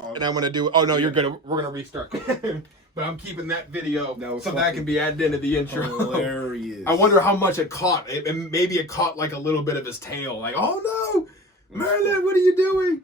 And I'm gonna do. Oh no, you're good. We're gonna restart. But I'm keeping that video so that can be added into the intro. Hilarious. I wonder how much it caught. Maybe it caught like a little bit of his tail. Like, oh no, Merlin, what are you doing?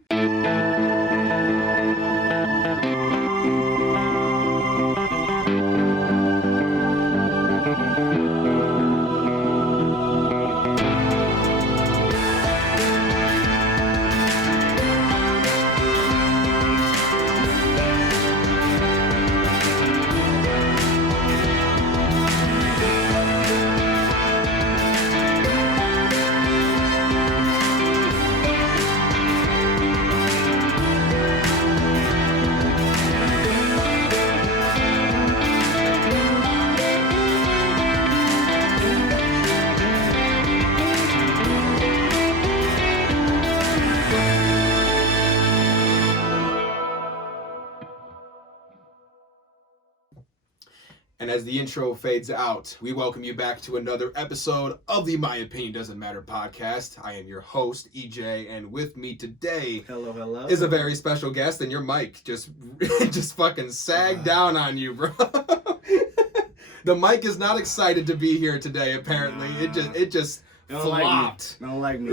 And as the intro fades out, we welcome you back to another episode of the My Opinion Doesn't Matter podcast. I am your host, EJ, and with me today is a very special guest, and your mic just fucking sagged down on you, bro. The mic is not excited to be here today, apparently. It just flopped. Don't like me.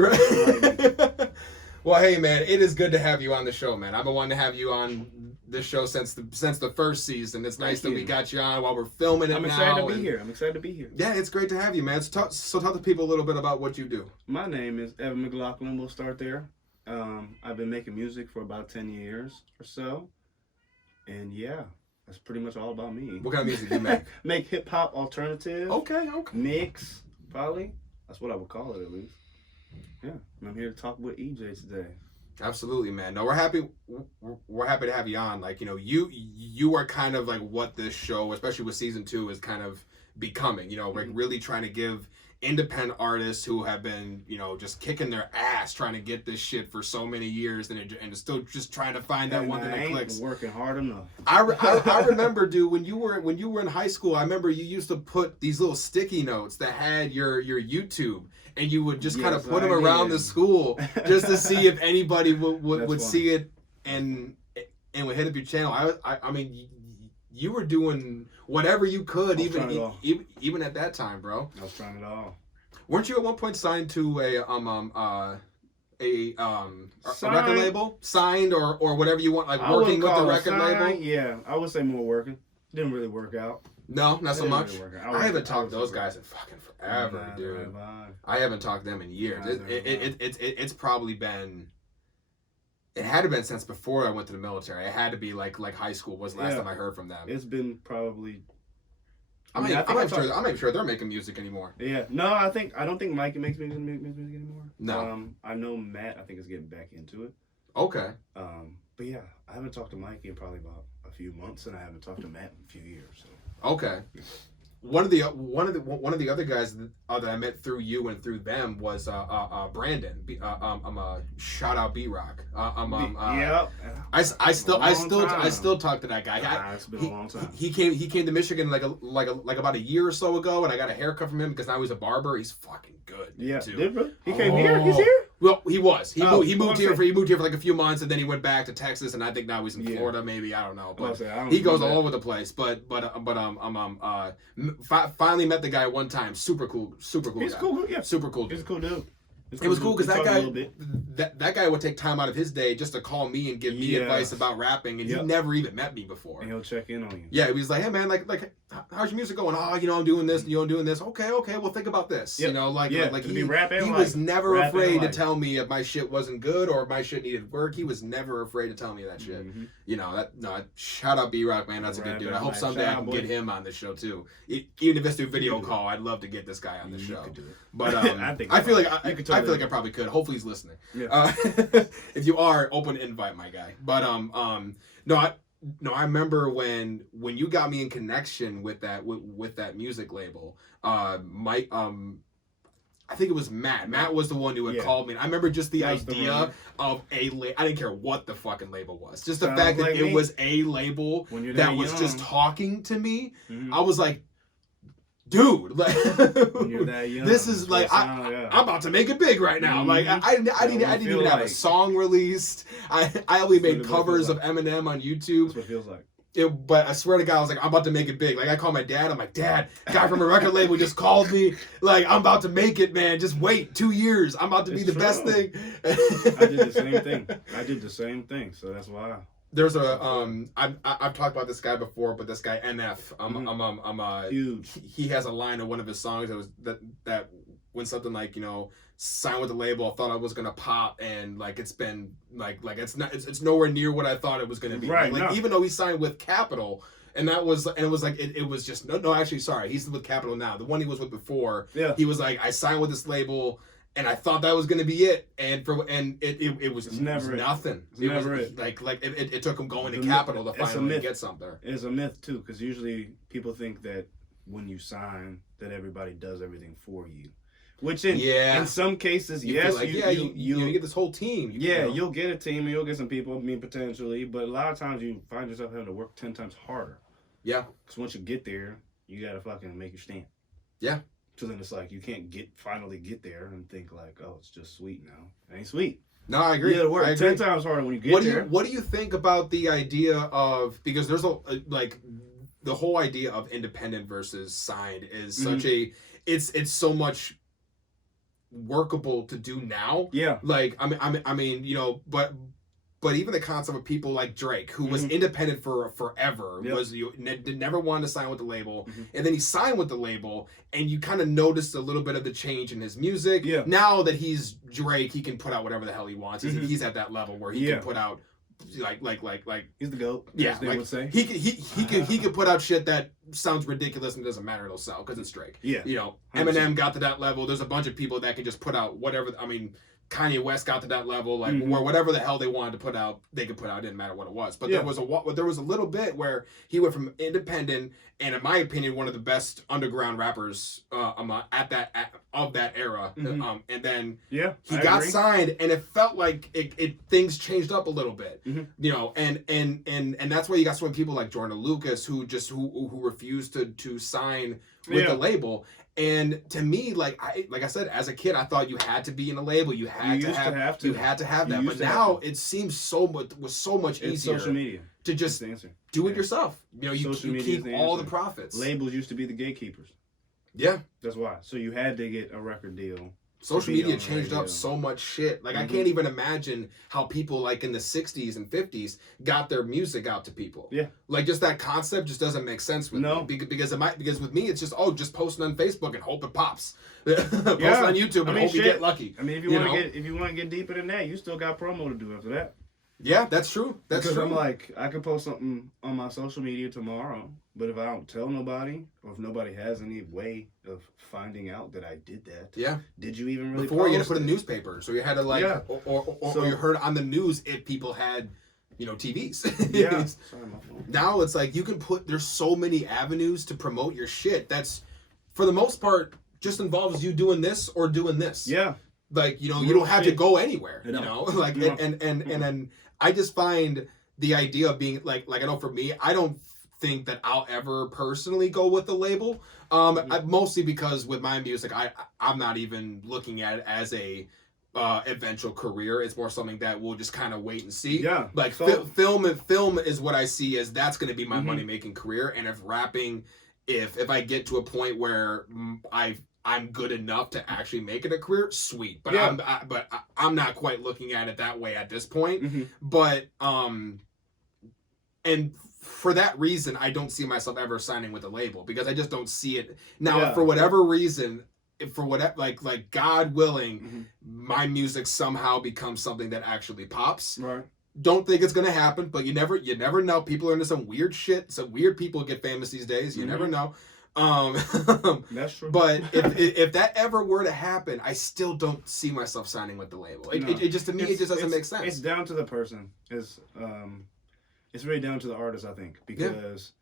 Well, hey, man, it is good to have you on the show, man. I've been wanting to have you on this show since the first season. It's nice that we got you on while we're filming it now. I'm excited to be here. Yeah, it's great to have you, man. So talk to people a little bit about what you do. My name is Evan McLaughlin. We'll start there. I've been making music for about 10 years or so. And yeah, that's pretty much all about me. What kind of music do you make? Make hip-hop alternative. Okay. Mix, probably. That's what I would call it, at least. Yeah, I'm here to talk with EJ today. Absolutely, man. No, we're happy to have you on. Like, you know, you are kind of like what this show, especially with season 2, is kind of becoming. You know, like really trying to give independent artists who have been, you know, just kicking their ass trying to get this shit for so many years, and still just trying to find that one thing that clicks. Working hard enough. I remember, dude, when you were in high school, I remember you used to put these little sticky notes that had your YouTube. And you would just kind of put them around the school just to see if anybody would see it and would hit up your channel. I mean, you were doing whatever you could, even at that time, bro. I was trying it all. Weren't you at one point signed to a record label, signed or whatever you want, like working with the record label? Yeah, I would say more working. Didn't really work out. No, not so much. Really I haven't talked to those guys in fucking forever, dude. I haven't talked to them in years. It's probably been. It had to been since before I went to the military. It had to be like high school was the last time I heard from them. It's been probably. I'm not sure they're making music anymore. Yeah, no, I don't think Mike makes music anymore. No, I know Matt. I think is getting back into it. Okay. But yeah, I haven't talked to Mike in probably about a few months, and I haven't talked to Matt in a few years. So. Okay. One of the other guys that I met through you and through them was Brandon. Shout out B-Rock. Yeah. I still talk to that guy. It's been a long time. He came to Michigan like about a year or so ago, and I got a haircut from him because now he's a barber. He's fucking good. Yeah. Too. He came here. He's here. Well, he was. He moved here for like a few months, and then he went back to Texas, and I think now he's in Florida. Maybe I don't know, but he goes all over the place. But finally met the guy one time. Super cool. He's guy. cool. Yeah. Super cool. He's a cool dude. It was cool because that guy would take time out of his day just to call me and give me advice about rapping, and he never even met me before. And he'll check in on you. Yeah, he was like, "Hey man, like how's your music going? Oh, you know, I'm doing this, and you're doing this. Okay, well think about this. Yep. You know, he was never afraid to tell me if my shit wasn't good or if my shit needed work. He was never afraid to tell me that shit. Mm-hmm. You know, shout out B-Rock, man. That's a good dude. I hope someday I can get him on the show too. Even if it's through video call, I'd love to get this guy on the show. But I feel like I probably could. Hopefully he's listening. Yeah. If you are, open invite, my guy. But no, I remember when you got me in connection with that music label. Mike, I think it was Matt. Matt was the one who had called me. And I remember just the idea of I didn't care what the fucking label was. Just the fact that it was a label that was just talking to me. Mm-hmm. I was like, dude, like when you're that young, this is like I'm about to make it big right now. Like I didn't even have a song released. I only made covers of Eminem on YouTube. That's what it feels like. But I swear to God, I was like, I'm about to make it big. Like I called my dad. I'm like, Dad, guy from a record label just called me. Like I'm about to make it, man. Just wait 2 years. I'm about to be the best thing. I did the same thing. So that's why. There's a I've talked about this guy before, but this guy NF, I'm huge. He has a line of one of his songs that was that when something like, you know, signed with the label, I thought I was gonna pop, and like it's been like it's nowhere near what I thought it was gonna be. Right. Like even though he signed with Capitol, and it was like it was just no actually sorry, he's with Capitol now. The one he was with before, he was like, I signed with this label. And I thought that was gonna be it, and it was never nothing. It was never it. Like it took him going to Capitol to finally get something. It's a myth too, because usually people think that when you sign, that everybody does everything for you. Which in some cases, you get this whole team. You'll get a team and you'll get some people. I mean, potentially, but a lot of times you find yourself having to work 10 times harder. Yeah. Because once you get there, you gotta fucking make your stand. Yeah. So then it's like you can't finally get there and think like, oh, it's just sweet now. It ain't sweet. No, I agree. You gotta work 10 times harder when you get there. What do you think about the idea of, because there's like the whole idea of independent versus signed is such a it's so much workable to do now. Yeah. Like I mean, you know, but even the concept of people like Deryk, who was independent for forever, never wanted to sign with the label, and then he signed with the label, and you kind of noticed a little bit of the change in his music. Yeah. Now that he's Deryk, he can put out whatever the hell he wants. He's at that level where he can put out like he's the GOAT. Yeah, they would say. He could put out shit that sounds ridiculous and doesn't matter, it'll sell because it's Deryk. Yeah. You know, 100%. Eminem got to that level. There's a bunch of people that can just put out whatever. I mean, Kanye West got to that level, like where whatever the hell they wanted to put out, they could put out. It didn't matter what it was. But there was a little bit where he went from independent, and in my opinion, one of the best underground rappers of that era. And then he got signed, and it felt like things changed up a little bit. You know, and that's why you got so many people like Jordan Lucas who refused to sign with the label. And to me, like I said, as a kid, I thought you had to be in a label. You had to have that. But now it seems so much easier. Social media to just do it yourself. You know, you keep all the profits. Labels used to be the gatekeepers. Yeah, that's why. So you had to get a record deal. Social media changed up so much shit. Like I can't even imagine how people like in the 60s and 50s got their music out to people. Yeah. Like just that concept just doesn't make sense with me. Because with me it's just post on Facebook and hope it pops. Post on YouTube and hope you get lucky. I mean, if you want to get deeper than that, you still got promo to do after that. Yeah, that's true. Because I'm like, I could post something on my social media tomorrow, but if I don't tell nobody, or if nobody has any way of finding out that I did that, did you even really before post you had to put in the newspaper, so you had to like, or you heard on the news if people had, you know, TVs. Yeah. Sorry, my phone. Now it's like you can there's so many avenues to promote your shit. That's, for the most part, just involves you doing this or doing this. Yeah. Like, you know, you don't have to go anywhere. You know, like and then I just find the idea of being like I know for me, I don't think that I'll ever personally go with the label. Mostly because with my music, I'm not even looking at it as a eventual career. It's more something that we'll just kind of wait and see. Yeah. Like film is what I see as that's going to be my money making career. And if rapping, if I get to a point where I'm good enough to actually make it a career, sweet. But I'm not quite looking at it that way at this point. But and for that reason, I don't see myself ever signing with a label because I just don't see it now. For whatever reason, like God willing, my music somehow becomes something that actually pops. Right. Don't think it's gonna happen, but you never know. People are into some weird shit. Some weird people get famous these days. You never know. That's true. But if that ever were to happen, I still don't see myself signing with the label. It just, to me, it just doesn't make sense. It's down to the person. It's really down to the artist, I think, because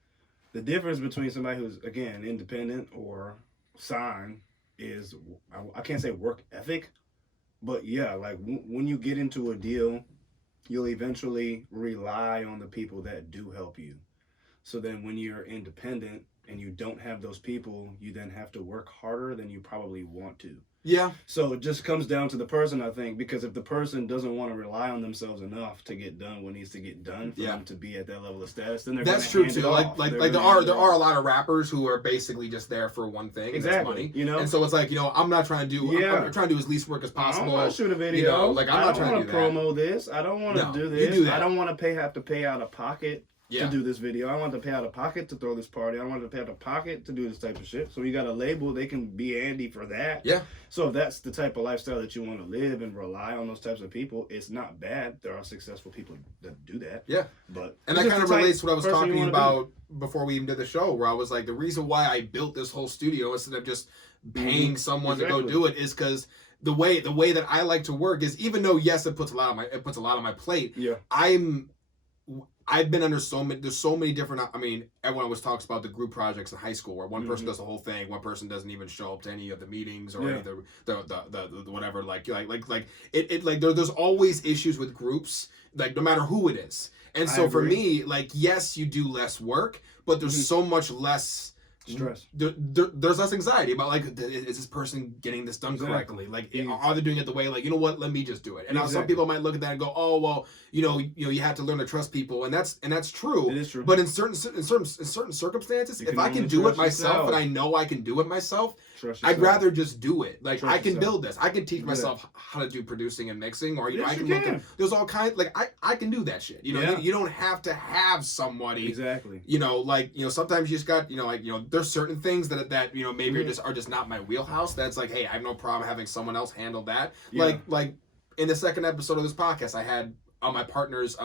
the difference between somebody who's, again, independent or signed is, I can't say work ethic, but like when you get into a deal, you'll eventually rely on the people that do help you. So then when you're independent, and you don't have those people, you then have to work harder than you probably want to. Yeah. So it just comes down to the person, I think, because if the person doesn't want to rely on themselves enough to get done what needs to get done for them to be at that level of status, then they're that's true too. Like there are a lot of rappers who are basically just there for one thing, and that's money. You know, and so it's like, you know, I'm not trying to do. I'm trying to do as least work as possible. I don't want to shoot a video. You know, like I'm not trying to promo this. I don't want to do this. You do that. I don't want to have to pay out of pocket. To do this video. I want to pay out of pocket to throw this party. I want to pay out of pocket to do this type of shit. So you got a label, they can be Andy for that. Yeah. So if that's the type of lifestyle that you want to live and rely on those types of people, it's not bad. There are successful people that do that. Yeah. And that kind of relates to what I was talking about before we even did the show, where I was like, the reason why I built this whole studio instead of just paying someone to go do it is because the way that I like to work is, even though yes, it puts a lot on my plate. Yeah. I've been under there's so many different, I mean, everyone always talks about the group projects in high school where one person does the whole thing, one person doesn't even show up to any of the meetings or any of the whatever, there's always issues with groups, like no matter who it is. And so for me, like, yes, you do less work, but there's so much less stress. There's less anxiety about, like, is this person getting this done correctly? Like, are they doing it the way, like, you know what, let me just do it. And now some people might look at that and go, oh, well, you know, you have to learn to trust people, and that's true. It is true. But in certain circumstances, if I can do it myself and I know I can do it myself, I'd rather just do it. Like, I can build this. I can teach myself how to do producing and mixing, or I can look at, there's all kinds, like, I can do that shit. You know, you don't have to have somebody. Exactly. You know, like, you know, sometimes you just got, you know, like, you know, there's certain things that you know, maybe are just not my wheelhouse. That's like, hey, I have no problem having someone else handle that. Like in the second episode of this podcast, I had my partners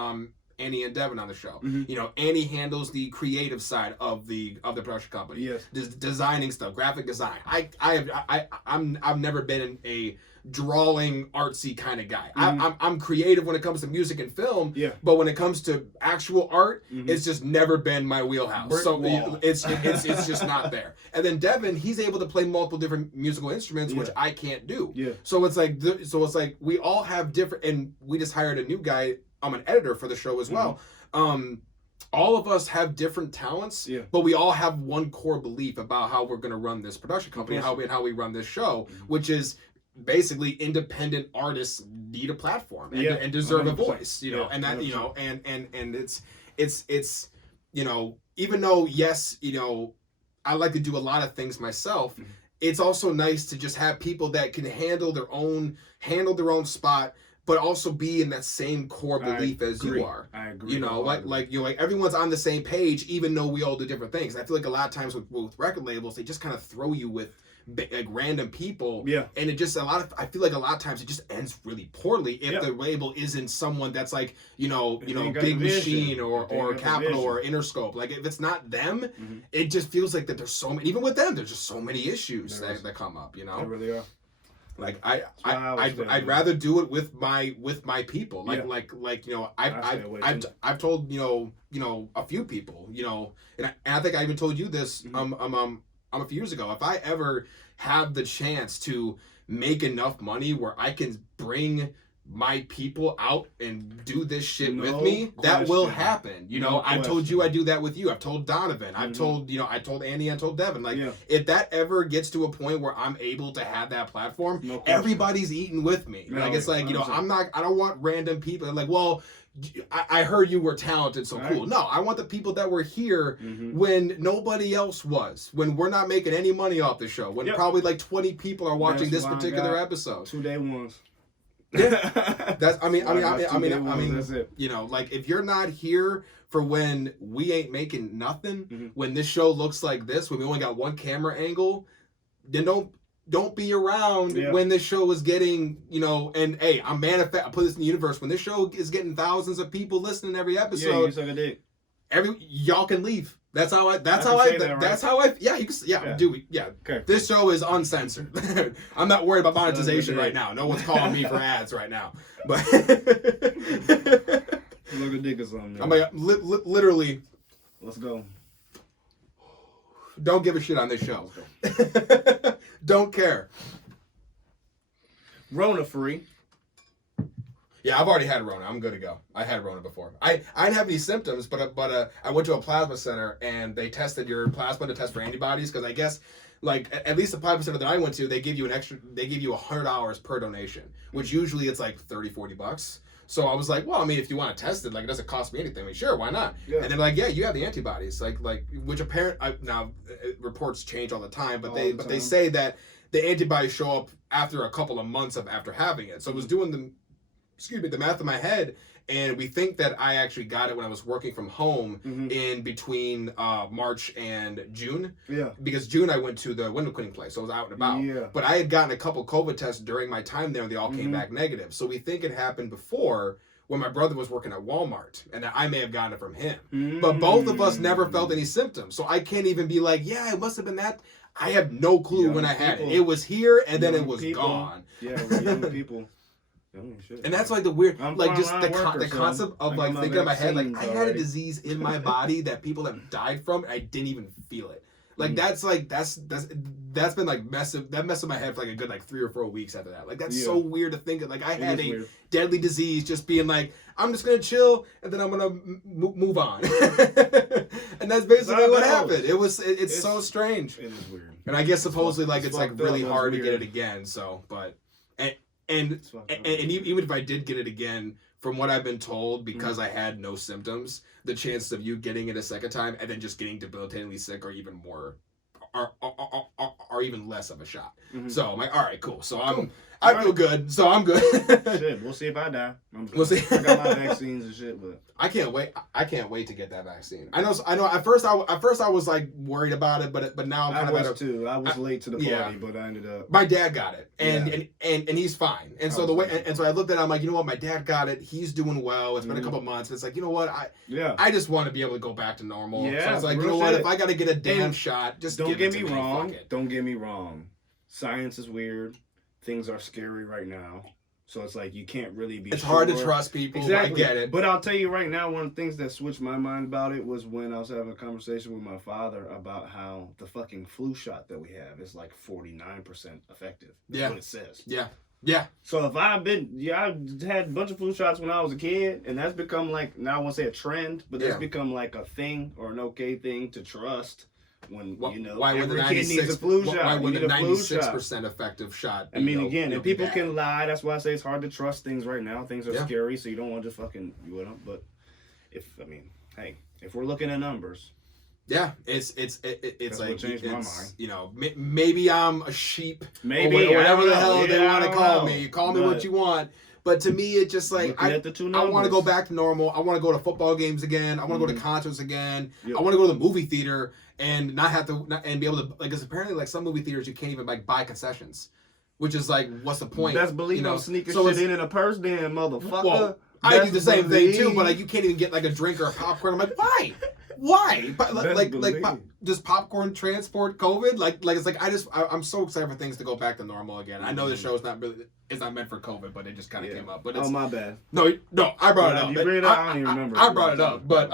Annie and Devin on the show. You know, Annie handles the creative side of the production company. Yes. Designing stuff, graphic design. I've never been in a drawing artsy kind of guy. I'm creative when it comes to music and film. Yeah. But when it comes to actual art, it's just never been my wheelhouse. It's just not there. And then Devin, he's able to play multiple different musical instruments, which I can't do. Yeah. So it's like we all have different, and we just hired a new guy. I'm an editor for the show as well. All of us have different talents, but we all have one core belief about how we're going to run this production company, and how we run this show, which is basically independent artists need a platform and deserve 100%. A voice, you know, and that, 100%. You know, and it's you know, even though yes, you know, I like to do a lot of things myself, it's also nice to just have people that can handle their own spot, but also be in that same core belief as you are. I agree. You know, like you know, like everyone's on the same page, even though we all do different things. I feel like a lot of times with record labels, they just kind of throw you with like random people. Yeah. And it just I feel like a lot of times it just ends really poorly if the label isn't someone that's like, you know, Big Machine or Capitol or Interscope. Like if it's not them, it just feels like that there's so many, even with them, there's just so many issues that come up, you know? They really are. Like I'd rather do it with my people. Like you know, I've told you know a few people, you know, and I think I even told you this a few years ago. If I ever have the chance to make enough money where I can bring my people out and do this shit with me, that will happen. You know, I've told you I do that with you. I've told Donovan. I've told, you know, I told Andy, I told Devin. Like, if that ever gets to a point where I'm able to have that platform, everybody's eating with me. Like, it's like, you know, I don't want random people. Like, well, I heard you were talented, so cool. No, I want the people that were here when nobody else was, when we're not making any money off the show, when probably like 20 people are watching this particular episode. 2 day ones. Yeah, I mean, that's it. You know, like if you're not here for when we ain't making nothing, when this show looks like this, when we only got one camera angle, then don't be around when this show is getting, you know, and hey, I put this in the universe. When this show is getting thousands of people listening every episode, you suck a dick. Y'all can leave. That's how I Okay. This show is uncensored. I'm not worried about monetization right now. No one's calling me for ads right now. But look at dick or something. I'm like, literally. Let's go. Don't give a shit on this show. Don't care. Rona free. Yeah, I've already had Rona. I'm good to go. I had Rona before. I didn't have any symptoms, but I went to a plasma center and they tested your plasma to test for antibodies because I guess like at least the plasma center that I went to, they give you $100 per donation, which usually it's like $30-$40. So I was like, well, I mean, if you want to test it, like it doesn't cost me anything. I mean, sure, why not? Yeah. And they're like, yeah, you have the antibodies, like which now reports change all the time, but they say that the antibodies show up after a couple of months after having it. So I was doing the math in my head, and we think that I actually got it when I was working from home in between March and June. Yeah. Because June I went to the window cleaning place, so I was out and about. Yeah. But I had gotten a couple COVID tests during my time there, and they all came back negative. So we think it happened before when my brother was working at Walmart, and that I may have gotten it from him. But both of us never felt any symptoms, so I can't even be like, yeah, it must have been that. I have no clue when I had it. It was here, and then it was gone. Yeah, young people. And that's like the weird, like just the concept of like thinking in my head, like I had a disease in my body that people have died from, and I didn't even feel it. Like that's been like messed with my head for like a good like 3 or 4 weeks after that. Like that's so weird to think of. Like I had a deadly disease, just being like I'm just gonna chill and then I'm gonna move on. And that's basically what happened. It's so strange. It is weird. And I guess supposedly like it's like really hard to get it again. So, but. And even if I did get it again, from what I've been told, because I had no symptoms, the chances of you getting it a second time and then just getting debilitatingly sick are even more, are even less of a shot. So I'm like, all right, cool. So I feel good. So I'm good. Shit, we'll see if I die. We'll see. I got my vaccines and shit, but I can't wait. I can't wait to get that vaccine. I know. At first I was like worried about it, but now I'm kind of too. I was late to the party, but I ended up. My dad got it, and he's fine. And so so I looked at it. I'm like, you know what? My dad got it. He's doing well. It's been a couple months. It's like, you know what? I just want to be able to go back to normal. Yeah. So it's like, you know what? If I got to get a damn shot, just don't get me wrong. Don't get me wrong. Science is weird. Things are scary right now. So it's like you can't really be It's hard to trust people. Exactly. I get it. But I'll tell you right now, one of the things that switched my mind about it was when I was having a conversation with my father about how the fucking flu shot that we have is like 49% effective. That's what it says. Yeah. Yeah. So if I had a bunch of flu shots when I was a kid, and that's become like, now I won't say a trend, but that's become like a thing or an okay thing to trust. When why would every kid needs a flu shot. Why would the 96% effective shot? I mean, again, and people can lie. That's why I say it's hard to trust things right now. Things are scary, so you don't want to fucking But if we're looking at numbers, it's like changed my mind. You know, maybe I'm a sheep, maybe or whatever the hell they want to call me. Call me what you want. But to me, it's just like I want to go back to normal. I want to go to football games again. I want to go to concerts again. Yep. I want to go to the movie theater and not have to and be able to like. Because apparently, like some movie theaters, you can't even like buy concessions, which is like, what's the point? Best believe I'm sneaking shit in a purse, then motherfucker. Well, I do the same thing too, but like you can't even get like a drink or a popcorn. I'm like, why? Why? But like does popcorn transport COVID? Like it's like I'm so excited for things to go back to normal again. I know the show's not meant for COVID, but it just kind of came up. But it's, my bad. No, I brought it up. You bring it up. I don't even remember. I brought it up, but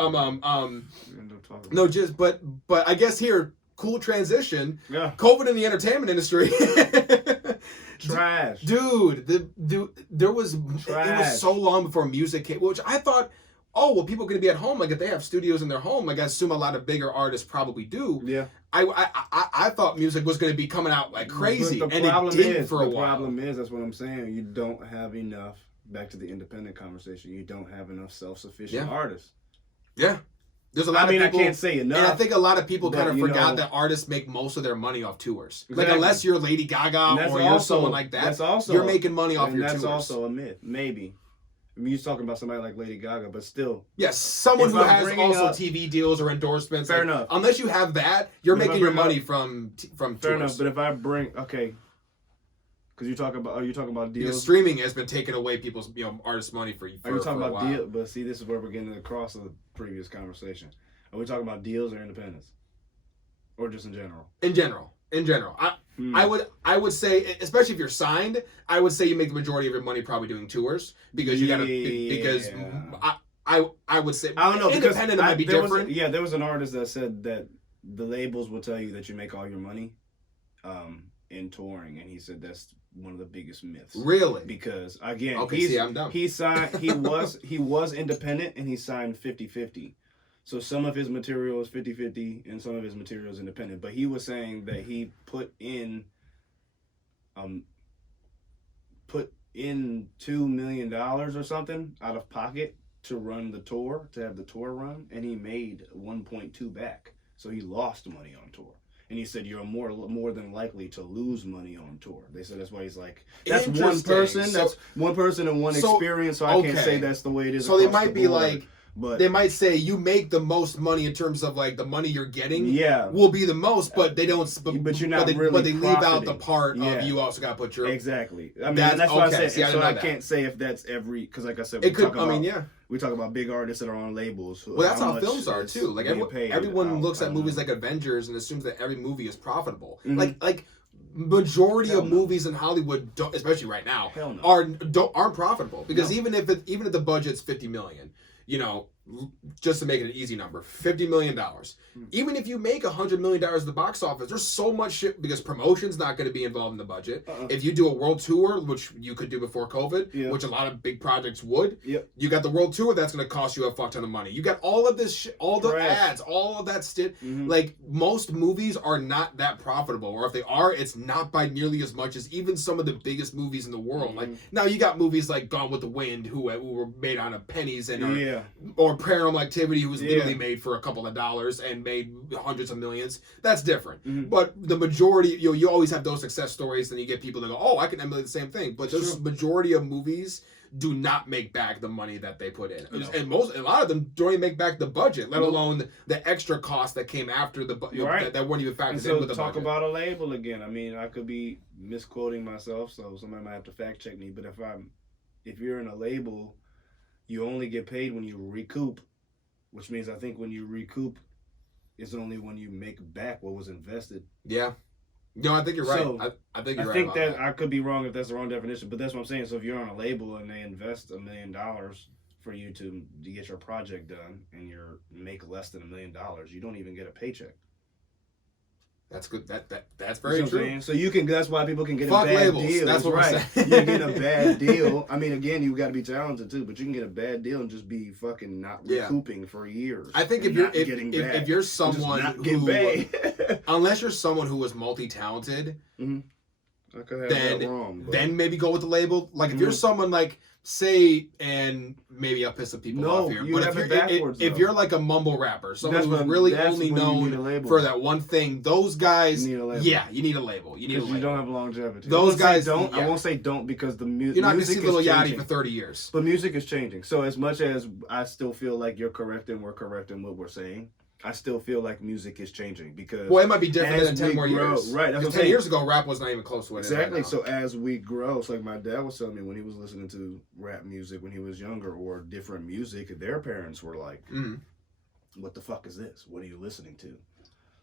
no, just but I guess here, cool transition. Yeah. COVID in the entertainment industry. Trash. Dude, there was trash. It was so long before music came, which I thought, oh, well, people are going to be at home. Like, if they have studios in their home, like, I assume a lot of bigger artists probably do. Yeah. I thought music was going to be coming out like crazy, and it did for a while. The problem is, that's what I'm saying, you don't have enough, back to the independent conversation, you don't have enough self-sufficient artists. Yeah. There's a lot of people, I can't say enough. And I think a lot of people kind of forgot that artists make most of their money off tours. Exactly. Like, unless you're Lady Gaga or you're someone like that, you're making money off your tours. And that's also a myth, maybe. I mean, you're talking about somebody like Lady Gaga, but still. Yes, someone who has also TV deals or endorsements. Fair enough. Unless you have that, you're making your money from tours. Fair enough, but if I bring, because are you talking about deals? Because streaming has been taking away people's artists' money for Are you talking about deals? But see, this is where we're getting across the previous conversation. Are we talking about deals or independence, or just in general? In general. I would say, especially if you're signed, I would say you make the majority of your money probably doing tours because you I would say I don't know, independent might be different. There was an artist that said that the labels will tell you that you make all your money in touring, and he said that's one of the biggest myths. Really? Because again, I'm dumb. He was independent and he signed 50-50. So some of his material is 50-50 and some of his material is independent. But he was saying that he put in $2 million or something out of pocket to run the tour, to have the tour run, and he made 1.2 back. So he lost money on tour. And he said you're more than likely to lose money on tour. They said that's why he's like, that's one person, that's one person and one experience, so I can't say that's the way it is. So they might be like, but they might say you make the most money in terms of like the money you're getting will be the most, but they don't. But you're not really. But they leave out the profiting. part of you also got to put your exactly. I mean that's what I said. So I can't say if that's every because like I said, we talk about big artists that are on labels. Well, that's how films are too. Like everyone looks at movies like Avengers and assumes that every movie is profitable. Mm-hmm. Like majority of movies in Hollywood, especially right now, aren't profitable because even if the budget's $50 million. You know, just to make it an easy number, $50 million. Even if you make $100 million at the box office, there's so much shit because promotion's not going to be involved in the budget. If you do a world tour, which you could do before COVID, which a lot of big projects would, you got the world tour that's going to cost you a fuck ton of money. You got all of this shit, all the ads, all of that shit. Like, most movies are not that profitable, or if they are, it's not by nearly as much as even some of the biggest movies in the world. Like, now you got movies like Gone with the Wind, who were made out of pennies and or Paranormal Activity, who was literally made for a couple of dollars and made hundreds of millions. That's different. But the majority, you always have those success stories, and you get people that go, "Oh, I can emulate the same thing." But the majority of movies do not make back the money that they put in, and a lot of them don't even make back the budget, let alone the extra costs that came after the that weren't even factored in with the budget. Talk about a label again. I mean, I could be misquoting myself, so somebody might have to fact check me. But if you're in a label, you only get paid when you recoup, which means I think when you recoup, it's only when you make back what was invested. Yeah. No, I think you're right. So, I think you're right. I think that I could be wrong if that's the wrong definition, but that's what I'm saying. So if you're on a label and they invest $1 million for you to get your project done and you make less than $1 million, you don't even get a paycheck. That's good. That's very true. So you can. That's why people can get Fuck a bad labels. deal. That's what we're saying. You get a bad deal. I mean, again, you got to be talented too, but you can get a bad deal and just be fucking not recouping for years. I think if you're someone who, unless you're someone who is multi-talented, I could have that wrong, then maybe go with the label. Like if you're someone like, say, and maybe I'll piss some people off here, but if you're like a mumble rapper, someone who's really only known for that one thing, those guys, you need a label. You don't have longevity. Those guys don't. I won't say don't because the music. You're not gonna see Lil Yachty changing for 30 years. But music is changing. So as much as I still feel like you're correct and we're correct in what we're saying, I still feel like music is changing because it might be different than 10 more years. Right. That's what 10 years ago, rap was not even close to what it is right now. So as we grow, so like my dad was telling me when he was listening to rap music when he was younger or different music, their parents were like, "What the fuck is this? What are you listening to?"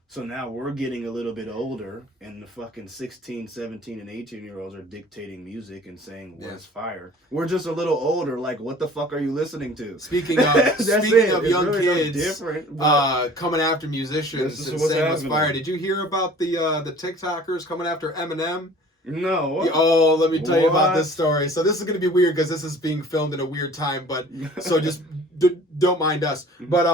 So now we're getting a little bit older, and the fucking 16, 17, and 18-year-olds are dictating music and saying what's fire. We're just a little older. Like, what the fuck are you listening to? Speaking of young kids coming after musicians and saying what's fire, did you hear about the TikTokers coming after Eminem? No. Oh, let me tell you about this story. So this is going to be weird because this is being filmed in a weird time, but so just don't mind us. But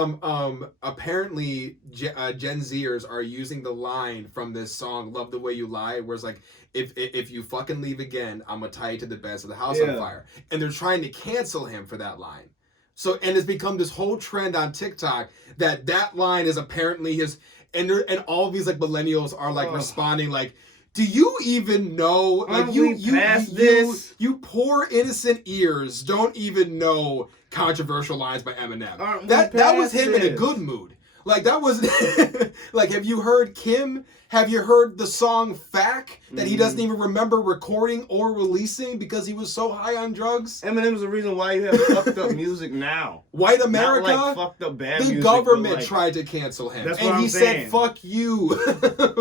apparently Gen Zers are using the line from this song "Love the Way You Lie," where it's like, if you fucking leave again, I'm gonna tie you to the bed of the house on fire. And they're trying to cancel him for that line. So and it's become this whole trend on TikTok that line is apparently his, and all these like millennials are like responding like, do you even know? Like you poor innocent ears don't even know controversial lines by Eminem. That was him in a good mood. Like that was like, have you heard Kim? Have you heard the song Fack that he doesn't even remember recording or releasing because he was so high on drugs? Eminem's the reason why you have fucked up music now. White America, not like fucked up bad music. The government tried to cancel him, and he said, "Fuck you."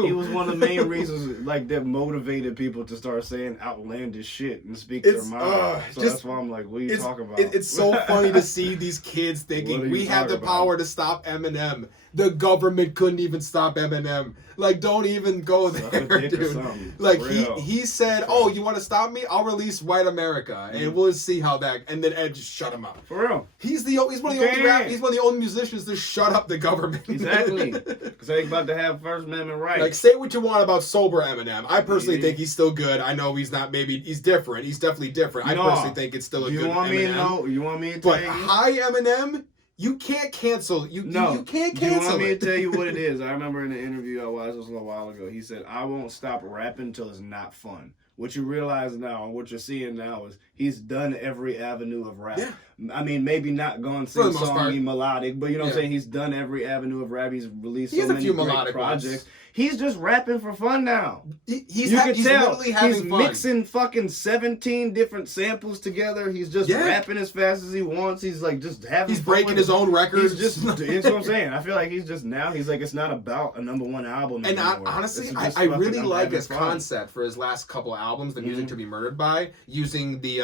He was one of the main reasons, like that motivated people to start saying outlandish shit and speak their mind. So that's why I'm like, what are you talking about? It's so funny to see these kids thinking we have the power to stop Eminem. The government couldn't even stop Eminem. Like, don't even go there, dude. Like, he said, "Oh, you want to stop me? I'll release White America, and we'll see how that." And then Ed just shut him up. For real. He's one of the only musicians to shut up the government. Exactly. Because they're about to have First Amendment rights. Like, say what you want about sober Eminem. I personally think he's still good. I know he's not. Maybe he's different. He's definitely different. I personally think it's still a good Eminem. You want me to tell you? But high Eminem. You can't cancel. You can't cancel. You want me to tell you what it is? I remember in the interview I watched this a little while ago. He said, "I won't stop rapping until it's not fun." What you realize now, and what you're seeing now, is he's done every avenue of rap. Yeah. I mean, maybe not gone sing-songy melodic, but you know what I'm saying? He's done every avenue of rap. He's released so many great projects. Ones. He's just rapping for fun now. He's literally having fun. He's mixing fucking 17 different samples together. He's just rapping as fast as he wants. He's like just having He's breaking his own records. He's just, that's what I'm saying. I feel like he's just now, he's like, it's not about a #1 album anymore. And honestly, I really like his concept for his last couple of albums, the music to be murdered by, using the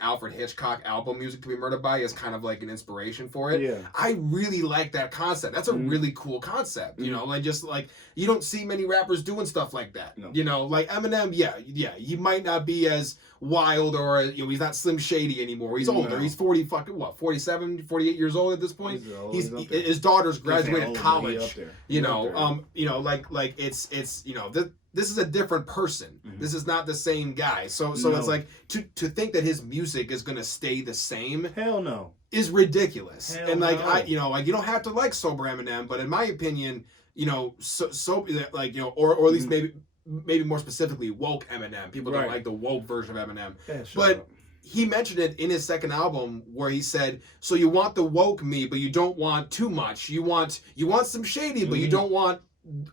Alfred Hitchcock album Music to be Murdered by as kind of like an inspiration for it. Yeah. I really like that concept. That's a really cool concept. You know, like just like you don't see many rappers doing stuff like that. No. You know, like Eminem, he might not be as wild or he's not Slim Shady anymore. He's older. He's 47, 48 years old at this point. He's his daughter's graduated college. Like it's this is a different person. This is not the same guy. So it's like to think that his music is gonna stay the same. Hell no. Is ridiculous. Hell and like no. You don't have to like sober Eminem, but in my opinion, or at least maybe more specifically woke Eminem. People don't like the woke version of Eminem. Yeah, but he mentioned it in his second album where he said, "So you want the woke me, but you don't want too much. You want some shady, but you don't want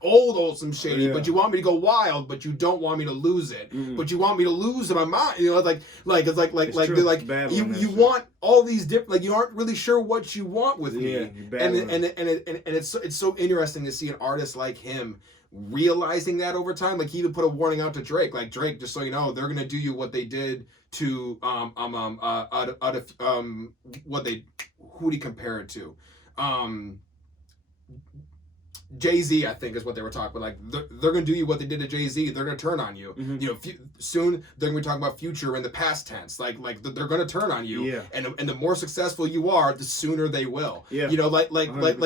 old some shady, but you want me to go wild, but you don't want me to lose it, but you want me to lose my mind." You know, you want all these different, like you aren't really sure what you want with me, and it's so interesting to see an artist like him realizing that over time. Like he even put a warning out to Drake, like, "Drake, just so you know, they're gonna do you what they did to who'd he compare it to? Jay-Z, I think, is what they were talking about. Like, they're going to do you what they did to Jay-Z. They're going to turn on you. You know, soon they're going to be talking about future in the past tense. Like they're going to turn on you. Yeah. And the more successful you are, the sooner they will. Yeah. You know, like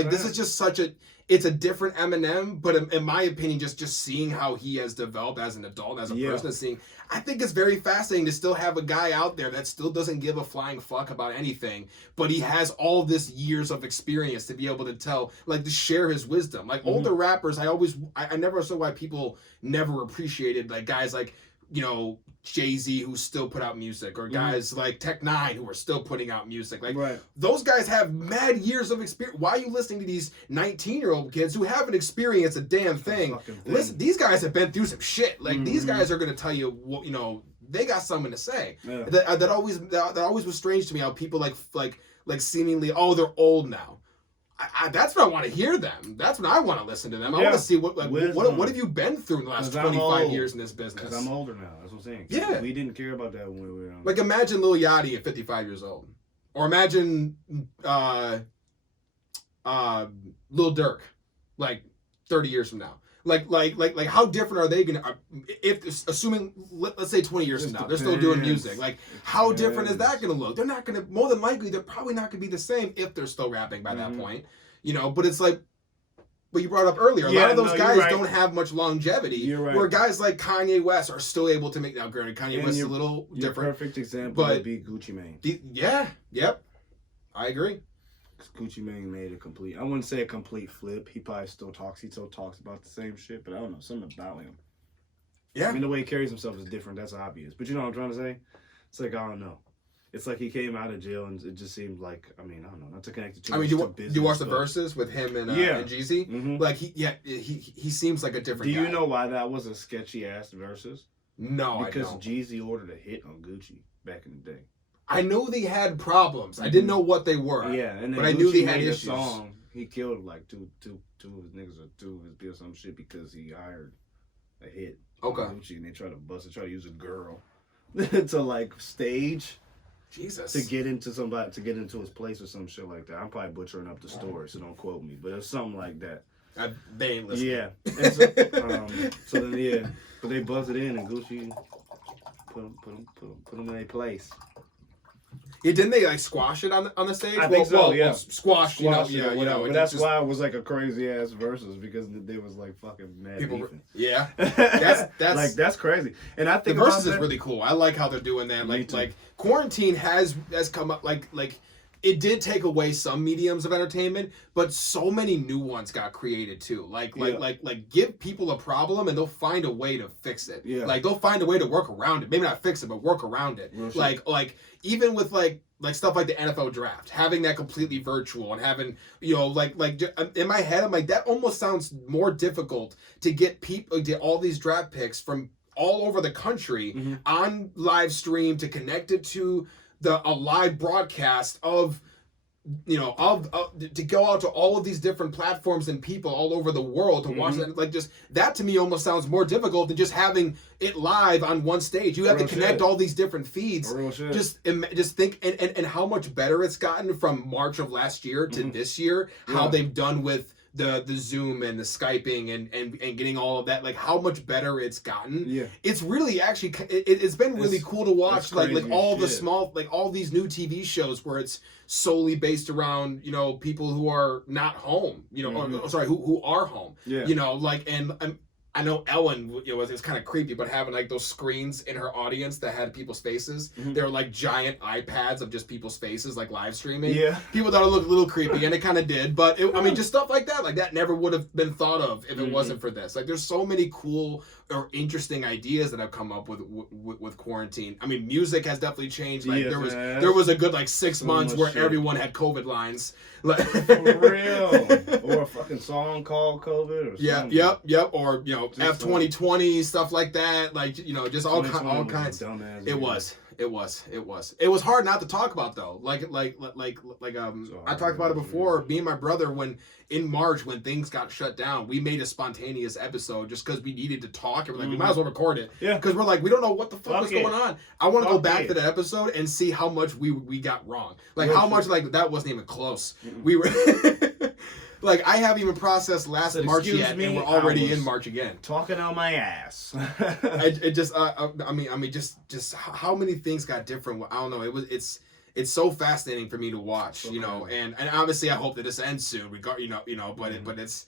this is just such a... It's a different Eminem, but in my opinion, just seeing how he has developed as an adult, as a person, I think it's very fascinating to still have a guy out there that still doesn't give a flying fuck about anything, but he has all this years of experience to be able to tell, like, to share his wisdom. Like older rappers, I never saw why people never appreciated like guys like, you know, Jay-Z, who still put out music, or guys like Tech Nine who are still putting out music. Like those guys have mad years of experience. Why are you listening to these 19-year-old kids who haven't experienced a damn thing? Listen, these guys have been through some shit. Like these guys are gonna tell you what, you know, they got something to say. Yeah. That always was strange to me, how people like seemingly, oh, they're old now. That's what I want to hear them. That's when I want to listen to them. I want to see what have you been through in the last 25 years in this business? Because I'm older now. That's what I'm saying. Yeah. We didn't care about that when we were young. Like, imagine Lil Yachty at 55 years old. Or imagine Lil Durk, like, 30 years from now. Like how different are they gonna? Assuming let's say 20 years from now, they're still doing music. Like, how different is that gonna look? They're not gonna. More than likely, they're probably not gonna be the same if they're still rapping by that point. You know, but it's like what you brought up earlier. A lot of those guys don't have much longevity. You're right. Where guys like Kanye West are still able to make. Now, granted, Kanye West is a little different. Perfect example would be Gucci Mane. Yep, I agree. Gucci Mane made a complete, I wouldn't say a complete flip. He probably still talks about the same shit, but I don't know, something about him. Yeah. I mean, the way he carries himself is different, that's obvious. But you know what I'm trying to say? It's like, I don't know. It's like he came out of jail and it just seemed like, I mean, I don't know, not to connect it to business. Do you watch the verses with him and Jeezy? Mm-hmm. Like, he seems like a different guy. Do you know why that was a sketchy-ass verses? No, because Jeezy ordered a hit on Gucci back in the day. I know they had problems. I didn't know what they were. Yeah, and then but I knew they had issues. Song, he killed like two of his niggas or two of his bills, some shit, because he hired a hit. Okay. Gucci, and they try to use a girl to like stage Jesus. To get into his place or some shit like that. I'm probably butchering up the story, so don't quote me. But it was something like that. They ain't listening. Yeah. And so then yeah, but they buzzed it in and Gucci put them in their place. Yeah, didn't they like squash it on the stage? I think so. Yeah, squash. But that's why it was like a crazy ass versus because they was like fucking mad. People, yeah, that's like that's crazy. And I think the versus is really cool. I like how they're doing that. Like quarantine has come up like. It did take away some mediums of entertainment, but so many new ones got created too. Like give people a problem and they'll find a way to fix it. Yeah. Like they'll find a way to work around it. Maybe not fix it, but work around it. Real Like even with like stuff like the NFL draft, having that completely virtual and having, in my head, I'm like, that almost sounds more difficult to get all these draft picks from all over the country on live stream to connect it to a live broadcast of to go out to all of these different platforms and people all over the world to watch that. Like just that to me almost sounds more difficult than just having it live on one stage. You have to connect all these different feeds. Just think and how much better it's gotten from March of last year to this year. How they've done with the Zoom and the Skyping and getting all of that, like how much better it's gotten. Yeah, it's really actually it's been really cool to watch. Like all the small, like all these new TV shows where it's solely based around people who are not home, or sorry, who are home. Yeah, and I know Ellen, it's kind of creepy, but having like those screens in her audience that had people's faces, they were like giant iPads of just people's faces, like live streaming. Yeah, people thought it looked a little creepy, and it kind of did. But just stuff like that never would have been thought of if it wasn't for this. Like, there's so many cool or interesting ideas that have come up with quarantine. I mean, music has definitely changed. Like there was a good 6 months where everyone had COVID lines. Like for real, or a fucking song called COVID, or yep, or F2020 stuff like that. Like just all kinds. It was hard not to talk about though. I talked about it before. Me and my brother, in March when things got shut down, we made a spontaneous episode just because we needed to talk. And we're like, we might as well record it. Yeah. Because we're like, we don't know what the fuck is going on. I want to go back to the episode and see how much we got wrong. Like how much that wasn't even close. We were like, I haven't even processed last March yet, and we're already in March again. Talking on my ass. Just how many things got different. I don't know. It's so fascinating for me to watch, and obviously I hope that this ends soon. But it's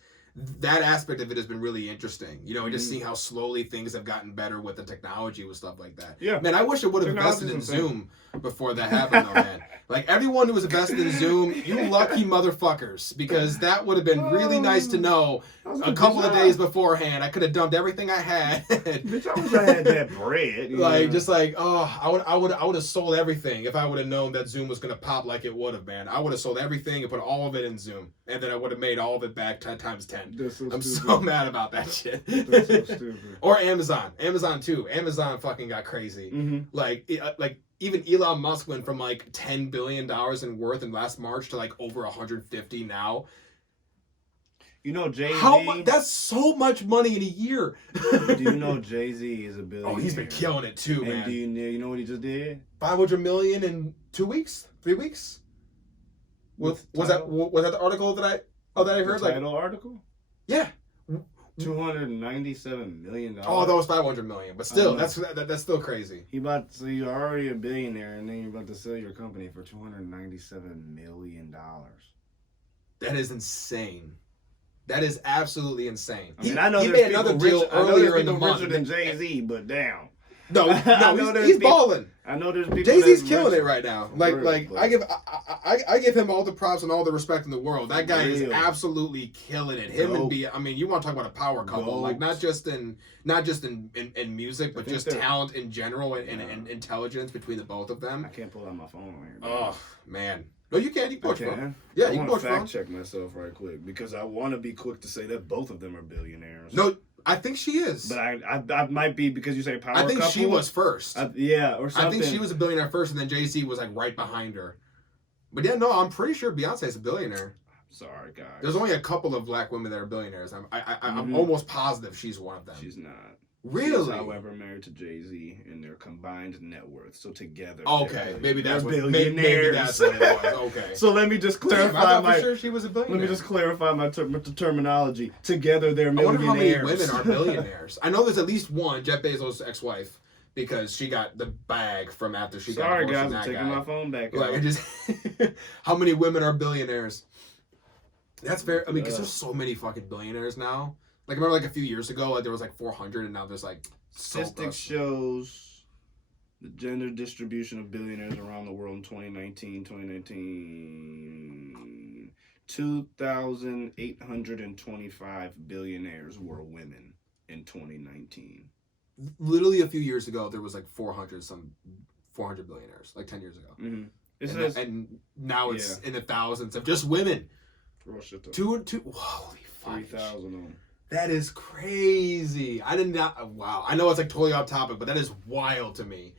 that aspect of it has been really interesting. Just seeing how slowly things have gotten better with the technology with stuff like that. Yeah, man, I wish I would have invested in Zoom before that happened, though, man. Like everyone who was invested in Zoom, you lucky motherfuckers, because that would have been really nice to know a couple of days beforehand. I could have dumped everything I had. Bitch, I wish I had that bread. I would have sold everything if I would have known that Zoom was gonna pop like it would have, man. I would have sold everything and put all of it in Zoom, and then I would have made all of it back 10 times 10. I'm so mad about that shit. That's so stupid. Or Amazon too. Amazon fucking got crazy. Like even Elon Musk went from $10 billion in worth in last March to over 150 now. Jay-Z. That's so much money in a year. Do you know Jay-Z is a billionaire? Oh, he's been killing it too, man. And do you know what he just did? 500 million in 2 weeks, 3 weeks. Was that the article that I heard? The title article? Yeah. $297 million. Oh, that was 500 million, but still, that's still crazy. So you're already a billionaire, and then you're about to sell your company for $297 million. That is insane. That is absolutely insane. I mean, I know he made another deal earlier in the month. Richer than Jay-Z, but damn. No, he's balling. I know there's people. Jay-Z's killing it right now. I give him all the props and all the respect in the world. That guy is absolutely killing it. Him and B. I mean, you want to talk about a power couple? Like not just in music, but just talent in general and intelligence between the both of them. I can't pull out my phone right here. Oh man. No, you can. You can push phone. Yeah, you can push phone. I want to fact check myself right quick because I want to be quick to say that both of them are billionaires. No. I think she is. But I might be because you say power couple. I think she was first. Or something. I think she was a billionaire first, and then Jay-Z was right behind her. But yeah, no, I'm pretty sure Beyonce's a billionaire. Sorry, guys. There's only a couple of black women that are billionaires. I'm almost positive she's one of them. She's not. Really? She's, however, married to Jay-Z in their combined net worth. So together. Okay, maybe that's what maybe that's what it was. Okay. So let me just clarify. I thought for sure she was a billionaire. Let me just clarify my terminology. Together, they're millionaires. I wonder how many women are billionaires. I know there's at least one, Jeff Bezos' ex-wife, because she got the bag from after she got divorced from that guy. Sorry, guys, I'm taking my phone back. Like, how many women are billionaires? That's fair. I mean, because there's so many fucking billionaires now. Like, remember, like, a few years ago, like, there was, like, 400, and now there's, like, statistics shows the gender distribution of billionaires around the world in 2019. 2,825 billionaires were women in 2019. Literally a few years ago, there was, like, 400 billionaires, like, 10 years ago. Mm-hmm. And now it's in the thousands of just women. Holy fuck. 3,000 of them. That is crazy. I did not. Wow. I know it's like totally off topic, but that is wild to me.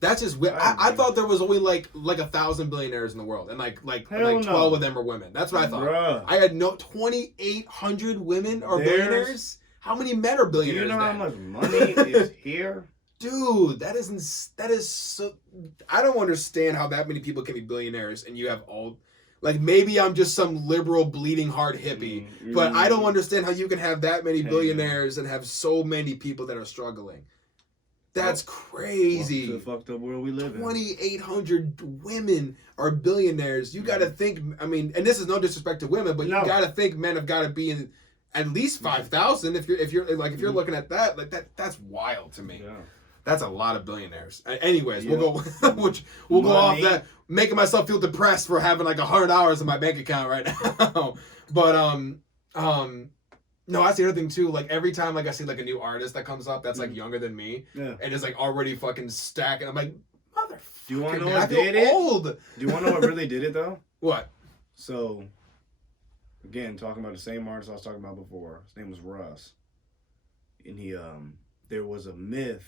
That's just. I thought there was only like 1,000 billionaires in the world, and like 12 of them are women. That's what I thought. Bruh. I had 2,800 women are billionaires. How many men are billionaires? Do you know how much money is here? Dude, that is so. I don't understand how that many people can be billionaires, and you have all. Like, maybe I'm just some liberal, bleeding heart hippie, but I don't understand how you can have that many billionaires and have so many people that are struggling. That's crazy. Welcome to the fucked up world we live in. 2,800 women are billionaires. You got to think, I mean, and this is no disrespect to women, but you got to think men have got to be in at least 5,000 if you're looking at that. Like, that's wild to me. Yeah. That's a lot of billionaires. Anyways, we'll go go off that, making myself feel depressed for having like $100 in my bank account right now. But no, that's the other thing too. Like, every time like I see like a new artist that comes up that's like younger than me, and is like already fucking stacking, I'm like, motherfucker. Do you want to know what did it? Do you want to know what really did it though? What? So, again, talking about the same artist I was talking about before. His name was Russ, and he there was a myth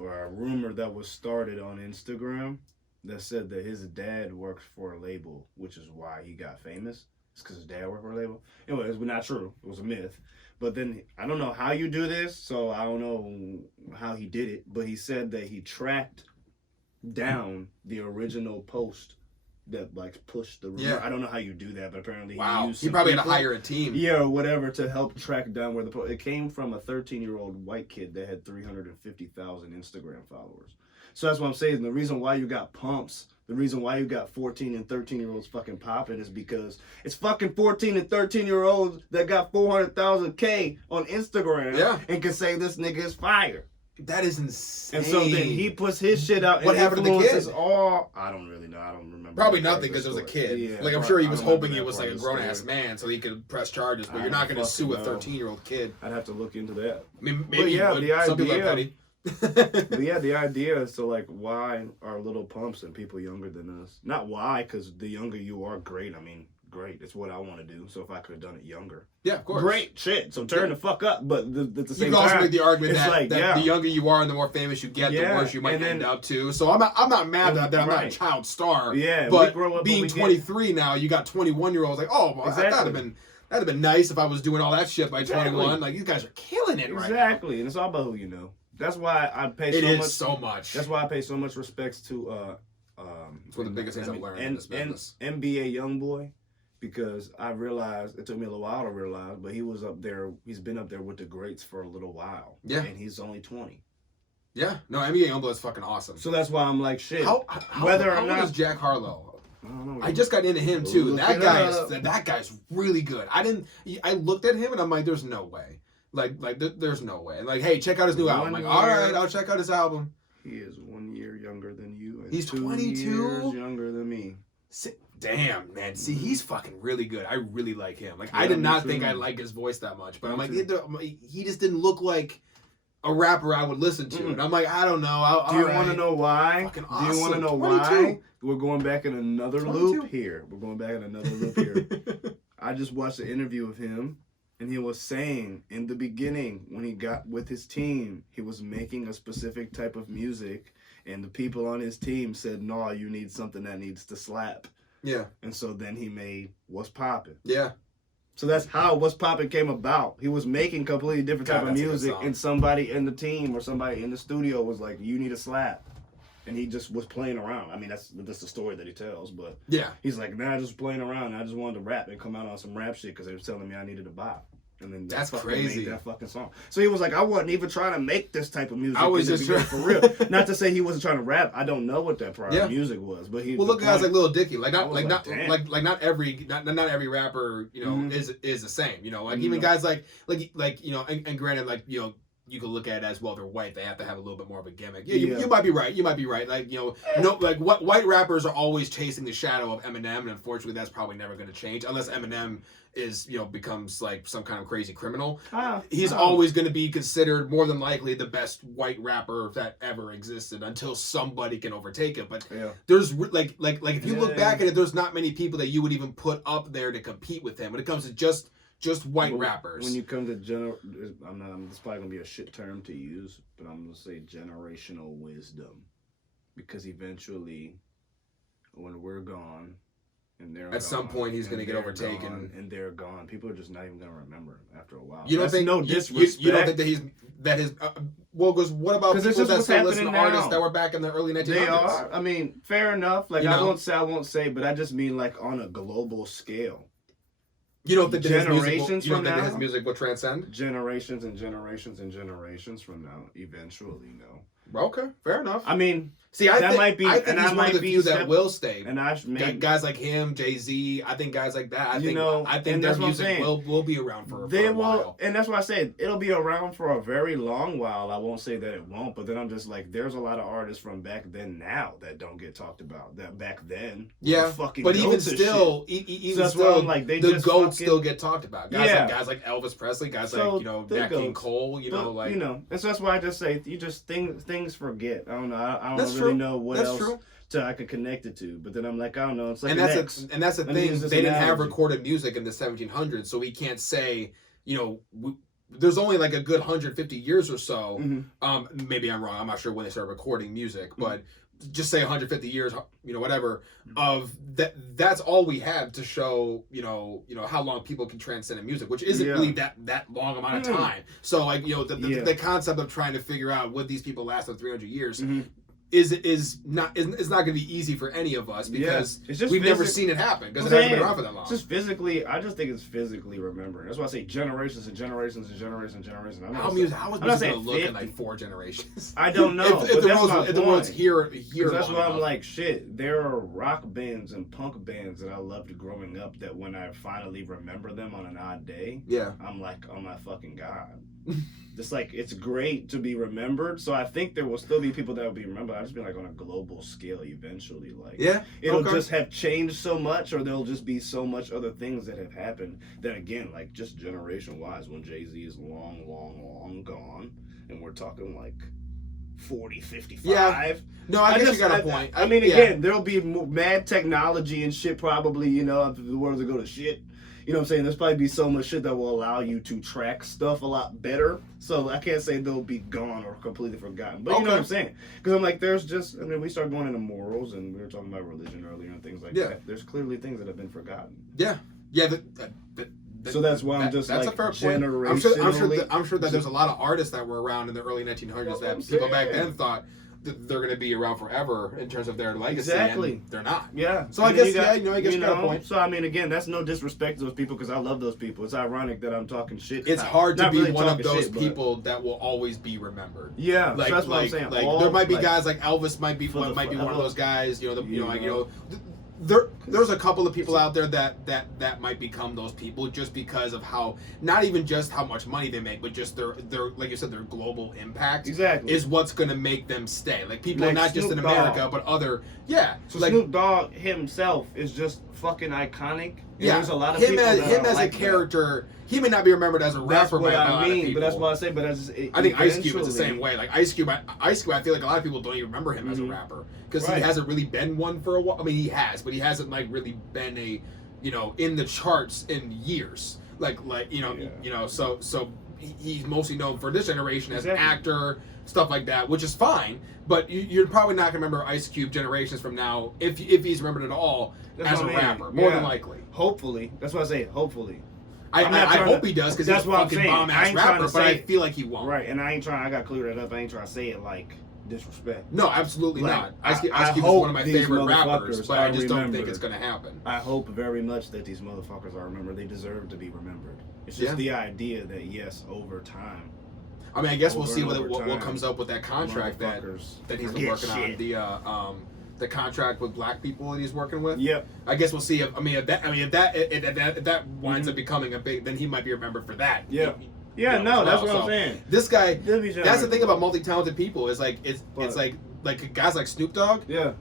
or a rumor that was started on Instagram that said that his dad worked for a label, which is why he got famous. It's because his dad worked for a label. Anyway, it was not true. It was a myth. But then, I don't know how you do this, so I don't know how he did it, but he said that he tracked down the original post that like pushed the rumor. I don't know how you do that, but apparently he probably had to hire a team. Yeah, or whatever to help track down where the post. It came from a 13-year-old white kid that had 350,000 Instagram followers. So that's what I'm saying. The reason why you got pumps, the reason why you got 14 and 13-year-olds fucking popping is because it's fucking 14 and 13-year-olds that got 400,000 K on Instagram and can say this nigga is fire. That is insane. And so then he puts his shit out. What happened to the kid? I don't really know. I don't remember. Probably nothing because it was a kid. Yeah, like, I'm sure he was hoping he was like a grown-ass man so he could press charges, but you're not going to sue a 13-year-old kid. I'd have to look into that. I mean, maybe some people are petty. But yeah, the idea is to like, why are little pumps and people younger than us? Not why, because the younger you are, great. I mean, great. It's what I want to do. So if I could have done it younger. Yeah, of course. Great shit. So turn the fuck up. But at the same time, you can also make the argument that the younger you are and the more famous you get, the worse you might end up too. So I'm not mad that I'm not a child star. Yeah, but being 23 now, you got 21-year-olds like, oh, well, that'd have been nice if I was doing all that shit by 21. Like, these guys are killing it right now. Exactly. And it's all about who you know. That's why I pay so much. That's why I pay so much respects to it's one of the biggest things I've learned in this business. NBA YoungBoy, because I realized, it took me a little while to realize, but he was up there, he's been up there with the greats for a little while. Yeah. And he's only 20. Yeah. No, NBA YoungBoy is fucking awesome. So that's why I'm like, shit. How old is Jack Harlow? I don't know. I just got into him too. That guy's really good. I looked at him and I'm like, there's no way. Like, there's no way. Like, hey, check out his new album. I'm like, all right, I'll check out his album. He is 1 year younger than you. And he's 22 years younger than me. Damn, man. See, he's fucking really good. I really like him. Like, I did not think I like his voice that much, but I'm like, he just didn't look like a rapper I would listen to. And I'm like, I don't know. Do you want to know why? Fucking awesome. Do you want to know 22. Why? We're going back in another 22. Loop here. We're going back in another loop here. I just watched an interview of him. And he was saying in the beginning, when he got with his team, he was making a specific type of music. And the people on his team said, no, you need something that needs to slap. Yeah. And so then he made What's Poppin'. Yeah. So that's how What's Poppin' came about. He was making completely different type of music, and somebody in the team or somebody in the studio was like, "You need a slap," and he just was playing around. I mean, that's the story that he tells. But yeah, he's like, "Nah, just playing around. I just wanted to rap and come out on some rap shit because they were telling me I needed a bop." And then that's crazy. Made that fucking song. So he was like, I wasn't even trying to make this type of music. I was just for real. Not to say he wasn't trying to rap. I don't know what that prior music was, but he. Well, look at guys like Lil Dicky. Like not every rapper is the same. You know, like even guys like you know, and granted, like you know. You can look at it as well. They're white. They have to have a little bit more of a gimmick. Yeah, you might be right. You might be right. Like like what white rappers are always chasing the shadow of Eminem, and unfortunately, that's probably never going to change unless Eminem is becomes like some kind of crazy criminal. He's always going to be considered more than likely the best white rapper that ever existed until somebody can overtake it. But there's like if you look back at it, there's not many people that you would even put up there to compete with him when it comes to just white rappers. When you come to this probably gonna be a shit term to use, but I'm gonna say generational wisdom, because eventually, when we're gone, and they're at some point he's gonna get overtaken, and they're gone. People are just not even gonna remember him after a while. You don't think no disrespect? You don't think that his well, because what about people that still listen to artists that were back in the early 1900s? They are. I mean, fair enough. Like I won't say, but I just mean like on a global scale. You don't think that his music will transcend? Generations and generations and generations from now, eventually, no. Okay, fair enough. I mean, see, I think he's one of the few that will stay. And guys like him, Jay-Z, I think guys like that. I think their music will be around for a while. And that's why I said it'll be around for a very long while. I won't say that it won't, but then I'm just like, there's a lot of artists from back then now that don't get talked about. That back then, but even still, like the GOATs still get talked about. Guys like Elvis Presley, guys like Nat King Cole. And so that's why I just say things forget. I don't know. I don't really know what else I could connect it to. But then I'm like, I don't know. It's like that's the thing. They didn't have recorded music in the 1700s, so we can't say there's only like a good 150 years or so. Mm-hmm. Maybe I'm wrong. I'm not sure when they started recording music, but just say 150 years, whatever, of that. That's all we have to show, how long people can transcend in music, which isn't really that long amount of time. So like, the concept of trying to figure out would these people last for 300 years is not going to be easy for any of us because we've never seen it happen because it hasn't been around for that long. Just physically, I just think it's physically remembering. That's why I say generations and generations and generations and generations. How is music going to look in like 4 generations? I don't know. if the world's here, that's why I'm like, shit. There are rock bands and punk bands that I loved growing up that when I finally remember them on an odd day, I'm like, oh my fucking god. It's like, it's great to be remembered. So I think there will still be people that will be remembered. I just mean like on a global scale eventually. Like it'll just have changed so much, or there'll just be so much other things that have happened that again, like just generation wise, when Jay-Z is long gone, and we're talking like 40, 55. Yeah. No, I guess you got a point. I mean, again, there'll be mad technology and shit probably, after the world will go to shit. You know what I'm saying? There's probably be so much shit that will allow you to track stuff a lot better. So I can't say they'll be gone or completely forgotten. But you know what I'm saying? Because I'm like, we start going into morals, and we were talking about religion earlier and things like that. There's clearly things that have been forgotten. Yeah. So that's why I'm just that's like, a fair point. I'm sure that there's a lot of artists that were around in the early 1900s that people back then thought they're going to be around forever in terms of their legacy. Exactly. And they're not. Yeah. So I guess you got a point. So I mean, again, that's no disrespect to those people because I love those people. It's ironic that I'm talking shit. It's hard to be really one of those people that will always be remembered. Yeah. So that's what I'm saying. Like there might be guys like Elvis might be one of those guys. There's a couple of people out there that might become those people just because of how, not even just how much money they make, but just their like you said, their global impact is what's going to make them stay. Like people are not just in America, but other So Snoop Dogg himself is just fucking iconic. Yeah, there's a lot of him as a character. He may not be remembered as a rapper by a lot of people. But that's what I say. But I think Ice Cube is the same way. Like Ice Cube, I feel like a lot of people don't even remember him as a rapper because he hasn't really been one for a while. I mean, he has, but he hasn't like really been in the charts in years. So he's mostly known for this generation as an actor, stuff like that, which is fine. But you're probably not gonna remember Ice Cube generations from now if he's remembered at all as a rapper, more than likely. Hopefully, that's what I say. Hopefully. I hope he does because he's a fucking bomb ass rapper, but I feel like he won't. Right, and I gotta clear that up. I ain't trying to say it like disrespect. No, absolutely not. Ice Cube is one of my favorite rappers, but I just don't think it's gonna happen. I hope very much that these motherfuckers are remembered. They deserve to be remembered. It's just the idea that yes, over time. I mean, I guess we'll see what comes up with that contract that he's been working on. The contract with black people that he's working with. Yep. I guess we'll see if that winds up becoming a big, then he might be remembered for that. Yeah. That's what I'm saying. This guy. That's the thing about multi-talented people is like it's like guys like Snoop Dogg. Yeah.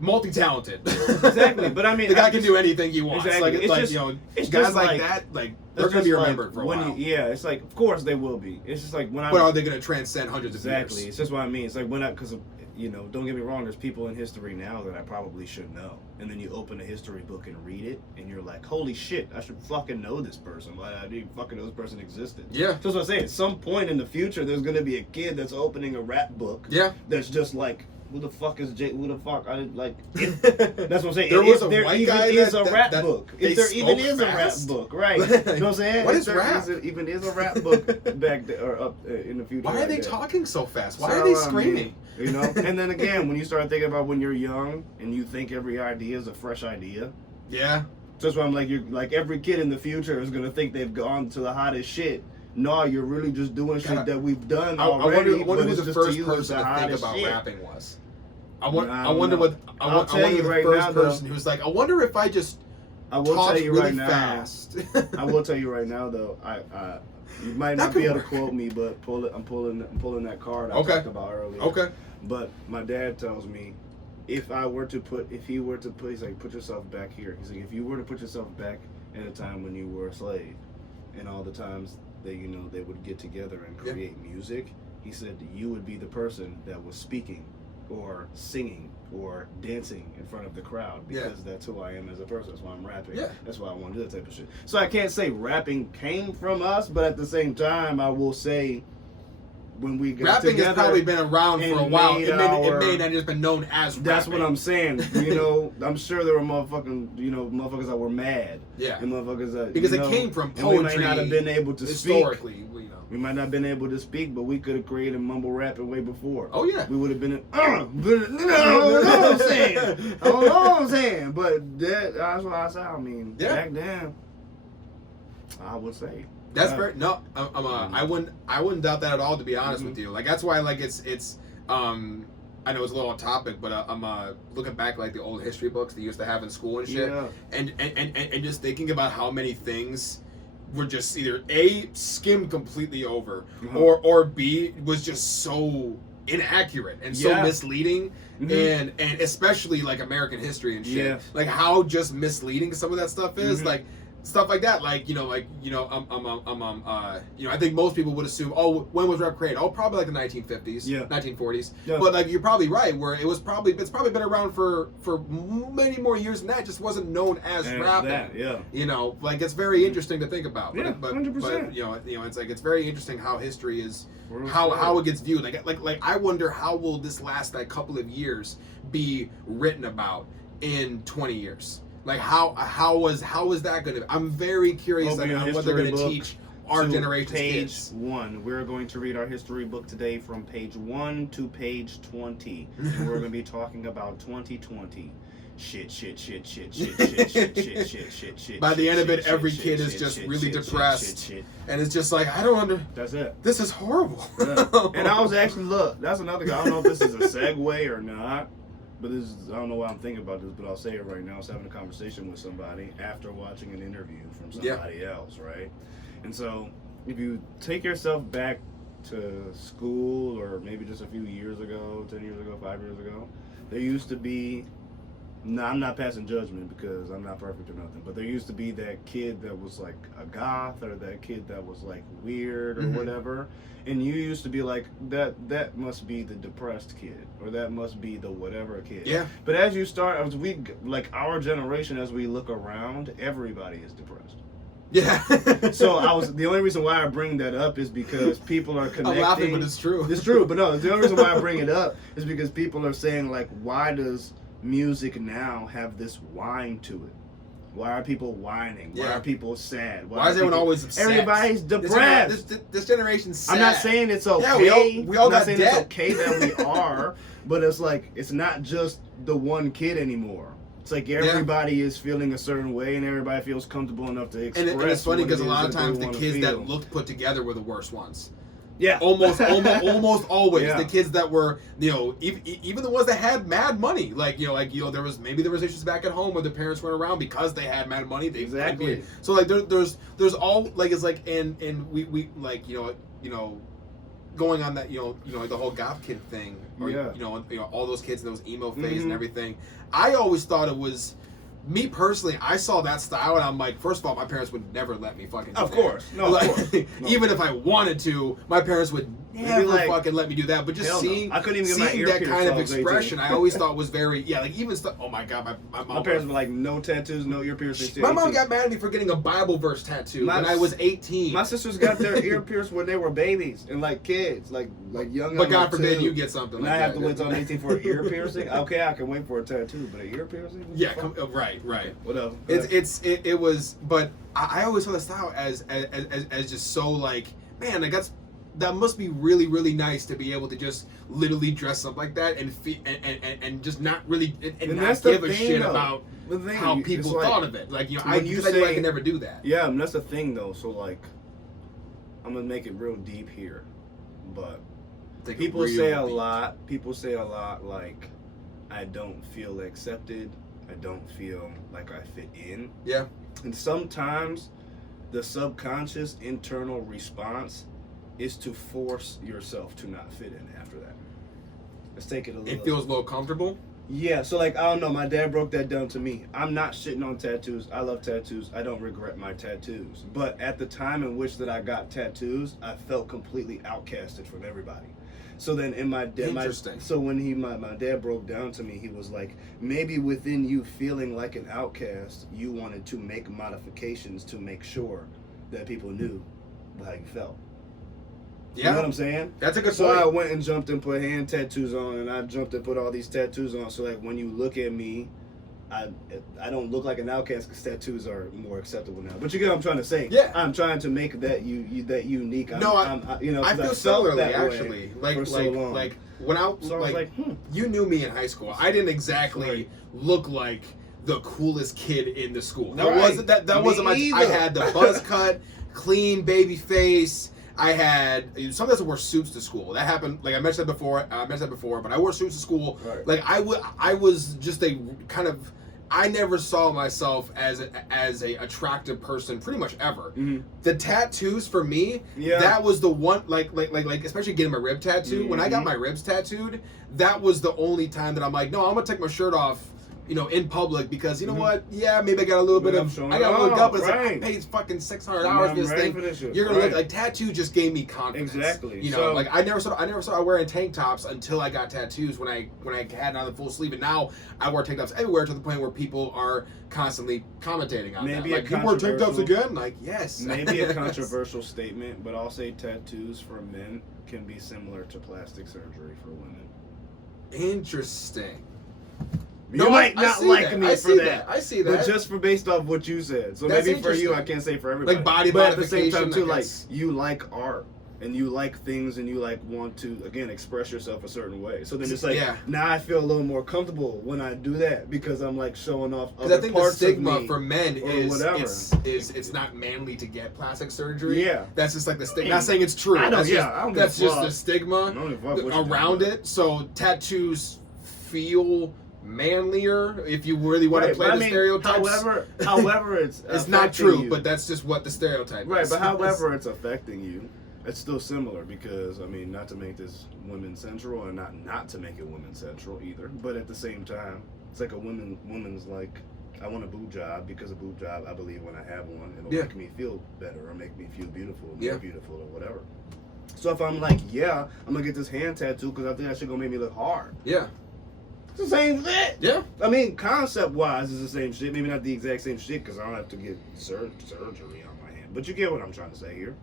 Multi-talented. Exactly, but I mean, the guy can do anything he wants. Exactly. It's guys like that, they're gonna be remembered for a while. It's like, of course they will be. It's just like when But are they gonna transcend hundreds of years? Exactly. It's just what I mean. It's like because don't get me wrong. There's people in history now that I probably should know, and then you open a history book and read it, and you're like, holy shit, I should fucking know this person. Like I didn't even fucking know this person existed. Yeah. So that's what I'm saying. At some point in the future, there's gonna be a kid that's opening a rap book. Yeah. That's just like. Who the fuck is Jay? Who the fuck? I didn't like. That's what I'm saying. There was a white guy is a rap book. If there even is a rap book, right? You know what I'm saying? What is rap? Even is a rap book back there or up in the future. Why are they talking so fast? Why are they screaming? And then again, when you start thinking about when you're young and you think every idea is a fresh idea. Yeah. So that's why I'm like, you're like every kid in the future is gonna think they've gone to the hottest shit. No, you're really just doing shit that we've done already. I wonder who the first person to think about rapping was. I wonder what the first person who's like, I wonder if I just talk really fast. I will tell you right now, though. You might not be able to quote me, but I'm pulling that card I talked about earlier. Okay. But my dad tells me, he's like, put yourself back here. He's like, if you were to put yourself back in a time when you were a slave, and all the times they would get together and create music, he said you would be the person that was speaking or singing or dancing in front of the crowd because that's who I am as a person. That's why I'm rapping. Yeah. That's why I want to do that type of shit. So I can't say rapping came from us, but at the same time, I will say when we got rapping together, has probably been around for a while. It may not just been known as rapping. That's what I'm saying. I'm sure there were motherfuckers that were mad. Yeah. And motherfuckers that because it came from poetry. And we might not have been able to historically, speak. We might not have been able to speak, but we could have created mumble rapping way before. Oh yeah. We would have been I don't know what I'm saying. But that's what I said. I mean, back then, I would say. That's very I wouldn't doubt that at all, to be honest with you. Like that's why it's I know it's a little off topic, but I'm looking back like the old history books they used to have in school and shit, and just thinking about how many things were just either A, skimmed completely over, or B, was just so inaccurate and so misleading, and especially like American history and shit, like how just misleading some of that stuff is, like stuff like that, like I think most people would assume, when was rap created? Probably like the 1950s, 1940s. But like you're probably right, where it's probably been around for many more years than that. It just wasn't known as rapping. Like it's very interesting to think about. But 100%. It's like it's very interesting how history is, how it gets viewed. Like I wonder how will this last couple of years be written about in 20 years. Like how is that going to? I'm very curious on what they're going to teach our generation's kids. Page 1. We're going to read our history book today from page 1 to page 20. And we're going to be talking about 2020. Shit. By the end of it, every kid is just really depressed, and it's just like That's it. This is horrible. And I was actually that's another. I don't know if this is a segue or not. But I don't know why I'm thinking about this, but I'll say it right now. I was having a conversation with somebody after watching an interview from somebody else, right? And so if you take yourself back to school or maybe just a few years ago, 10 years ago, 5 years ago, there used to be, I'm not passing judgment because I'm not perfect or nothing, but there used to be that kid that was like a goth or that kid that was like weird or whatever. And you used to be like, that must be the depressed kid, or that must be the whatever kid. Yeah. But as you start, our generation, as we look around, everybody is depressed. Yeah. So the only reason why I bring that up is because people are connecting. I'm laughing, but it's true. It's true, but no, the only reason why I bring it up is because people are saying like, why does music now have this whine to it? Why are people whining? Why are people sad? Why is everyone always upset? Everybody's depressed. This generation's sad. I'm not saying it's okay. Yeah, we all got saying debt. It's okay that we are, but it's like it's not just the one kid anymore. It's like everybody is feeling a certain way, and everybody feels comfortable enough to express. And it's funny because a lot of times the kids that looked put together were the worst ones. Yeah, almost always. Yeah. The kids that were, even the ones that had mad money, there was issues back at home where the parents weren't around because they had mad money. Exactly. So like there's all like it's like and we like going on that like the whole goth kid thing or all those kids in those emo phase and everything. I always thought it was. Me personally, I saw that style and I'm like, first of all, my parents would never let me fucking do that. Of course. No, of course. No. Even if I wanted to, my parents would never fucking let me do that. But just seeing, I couldn't even get seeing that kind of expression, I always thought was very, even stuff, oh my God, my mom. My parents were like, no tattoos, no ear piercings. My mom got mad at me for getting a Bible verse tattoo when I was 18. My sisters got their ear pierced when they were babies and like kids, like young. But God forbid you get something and like I that. have to wait till I'm 18 for an ear piercing? Okay, I can wait for a tattoo, but an ear piercing? Yeah, right. Whatever. It was, but I always saw the style as just so like, man, like that must be really, really nice to be able to just literally dress up like that and just not really and not give a shit about how people thought of it. Like I can never do that. Yeah, and that's the thing though. So like, I'm gonna make it real deep here, but people say a lot. People say a lot like, I don't feel accepted. I don't feel like I fit in. Yeah. And sometimes the subconscious internal response is to force yourself to not fit in after that. Let's take it a little. It feels a little comfortable? Yeah, so like, I don't know, my dad broke that down to me. I'm not shitting on tattoos. I love tattoos. I don't regret my tattoos. But at the time in which that I got tattoos, I felt completely outcasted from everybody. So then in my dad, so when my dad broke down to me, he was like, maybe within you feeling like an outcast, you wanted to make modifications to make sure that people knew how you felt. Yeah. You know what I'm saying? That's a good point. So I went and jumped and put hand tattoos on, and I jumped and put all these tattoos on. So like when you look at me, I don't look like an outcast because tattoos are more acceptable now. But you get what I'm trying to say. Yeah. I'm trying to make that that unique. I feel similarly actually. Like when I so I was like, you knew me in high school. I didn't exactly look like the coolest kid in the school. That wasn't my. I had the buzz cut, clean baby face. I had sometimes I wore suits to school. That happened. Like I mentioned that before. But I wore suits to school. Right. Like I was just a kind of. I never saw myself as a attractive person pretty much ever. Mm-hmm. The tattoos for me, that was the one like especially getting my rib tattoo. Mm-hmm. When I got my ribs tattooed, that was the only time that I'm like, no, I'm gonna take my shirt off. In public because you know what? Yeah, maybe I got a little bit of. I got a little up. It's like I paid fucking $600 for this thing. You're gonna look like tattoo just gave me confidence. Exactly. Like I never saw wearing tank tops until I got tattoos when I had it on the full sleeve, and now I wear tank tops everywhere to the point where people are constantly commentating on that. Like you wear tank tops again? Like yes. Maybe a controversial statement, but I'll say tattoos for men can be similar to plastic surgery for women. Interesting. You might not like me for that. I see that. But just based off what you said. So That's maybe for you, I can't say for everybody. Like body but at the same time, too, like you like art. And you like things and you like want to, again, express yourself a certain way. So then it's like, now I feel a little more comfortable when I do that because I'm like showing off other parts of me. Because I think the stigma for men is it's not manly to get plastic surgery. Yeah. That's just like the stigma. Not saying it's true. That's just the stigma around it. So tattoos feel manlier if you really want to play the stereotypes. However, it's not true, but that's just what the stereotype is. But however it's affecting you, it's still similar because not to make this women central and not to make it women central either, but at the same time, it's like a woman's like, I want a boob job because a boob job, I believe when I have one, it'll make me feel better or make me feel beautiful, more beautiful or whatever. So if I'm like, I'm gonna get this hand tattoo because I think that shit gonna make me look hard. Yeah. It's the same shit. Yeah. Concept-wise, it's the same shit. Maybe not the exact same shit because I don't have to get surgery on my hand. But you get what I'm trying to say here.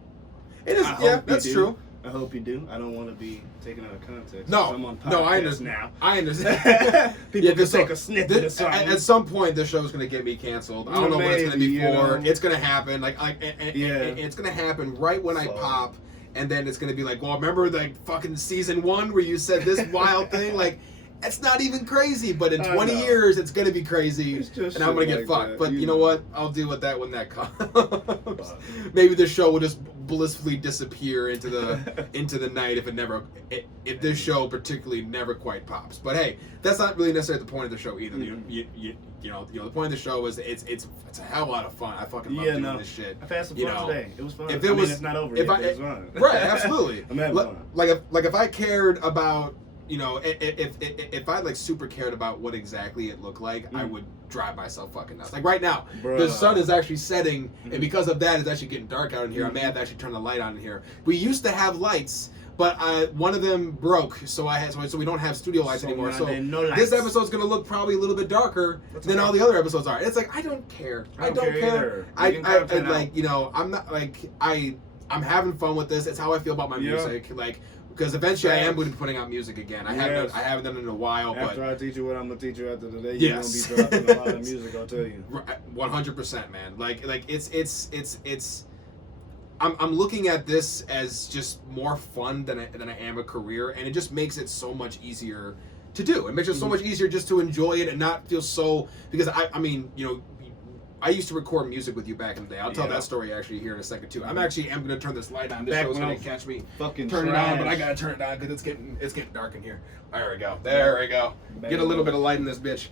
It is. Yeah, that's true. I hope you do. I don't want to be taken out of context. No, I'm on I understand. Now. I understand. People can take a snippet of something. At some point, this show's gonna get me canceled. I don't know what it's gonna be for. It's gonna happen. It's gonna happen right when I pop, and then it's gonna be like, well, remember the fucking season 1 where you said this wild thing? Like, it's not even crazy, but in 20 years, it's gonna be crazy, and I'm gonna get fucked. But you know what? I'll deal with that when that comes. Maybe this show will just blissfully disappear into the night if this show particularly never quite pops. But hey, that's not really necessarily the point of the show either. You know, the point of the show is it's a hell of a lot of fun. I fucking love doing this shit. I've had some fun today. It was fun. If it was, it's not over yet, but it's fun. Right, absolutely. I'm having fun. Like if I cared about, you know, if I like super cared about what exactly it looked like, I would drive myself fucking nuts. Like right now, the sun is actually setting, and because of that, it's actually getting dark out in here. I may have to actually turn the light on in here. We used to have lights, but one of them broke, so we don't have studio lights anymore. So this episode's gonna look probably a little bit darker than all the other episodes are. It's like I don't care. I don't care. I like, you know, I'm not like I'm having fun with this. It's how I feel about my music. Like, because eventually I am going to be putting out music again. I haven't done it in a while. After I teach you what I'm going to teach you after today, you're going to be dropping a lot of music, I'll tell you. 100%, man. Like it's I'm looking at this as just more fun than I am a career, and it just makes it so much easier to do. It makes it so much easier just to enjoy it and not feel so, because I mean, you know, I used to record music with you back in the day. I'll tell that story actually here in a second too. I'm going to turn this light on. This show's going to catch me. Fucking turn it on, but I got to turn it on because it's getting dark in here. There we go. There we go. Get a little bit of light in this bitch.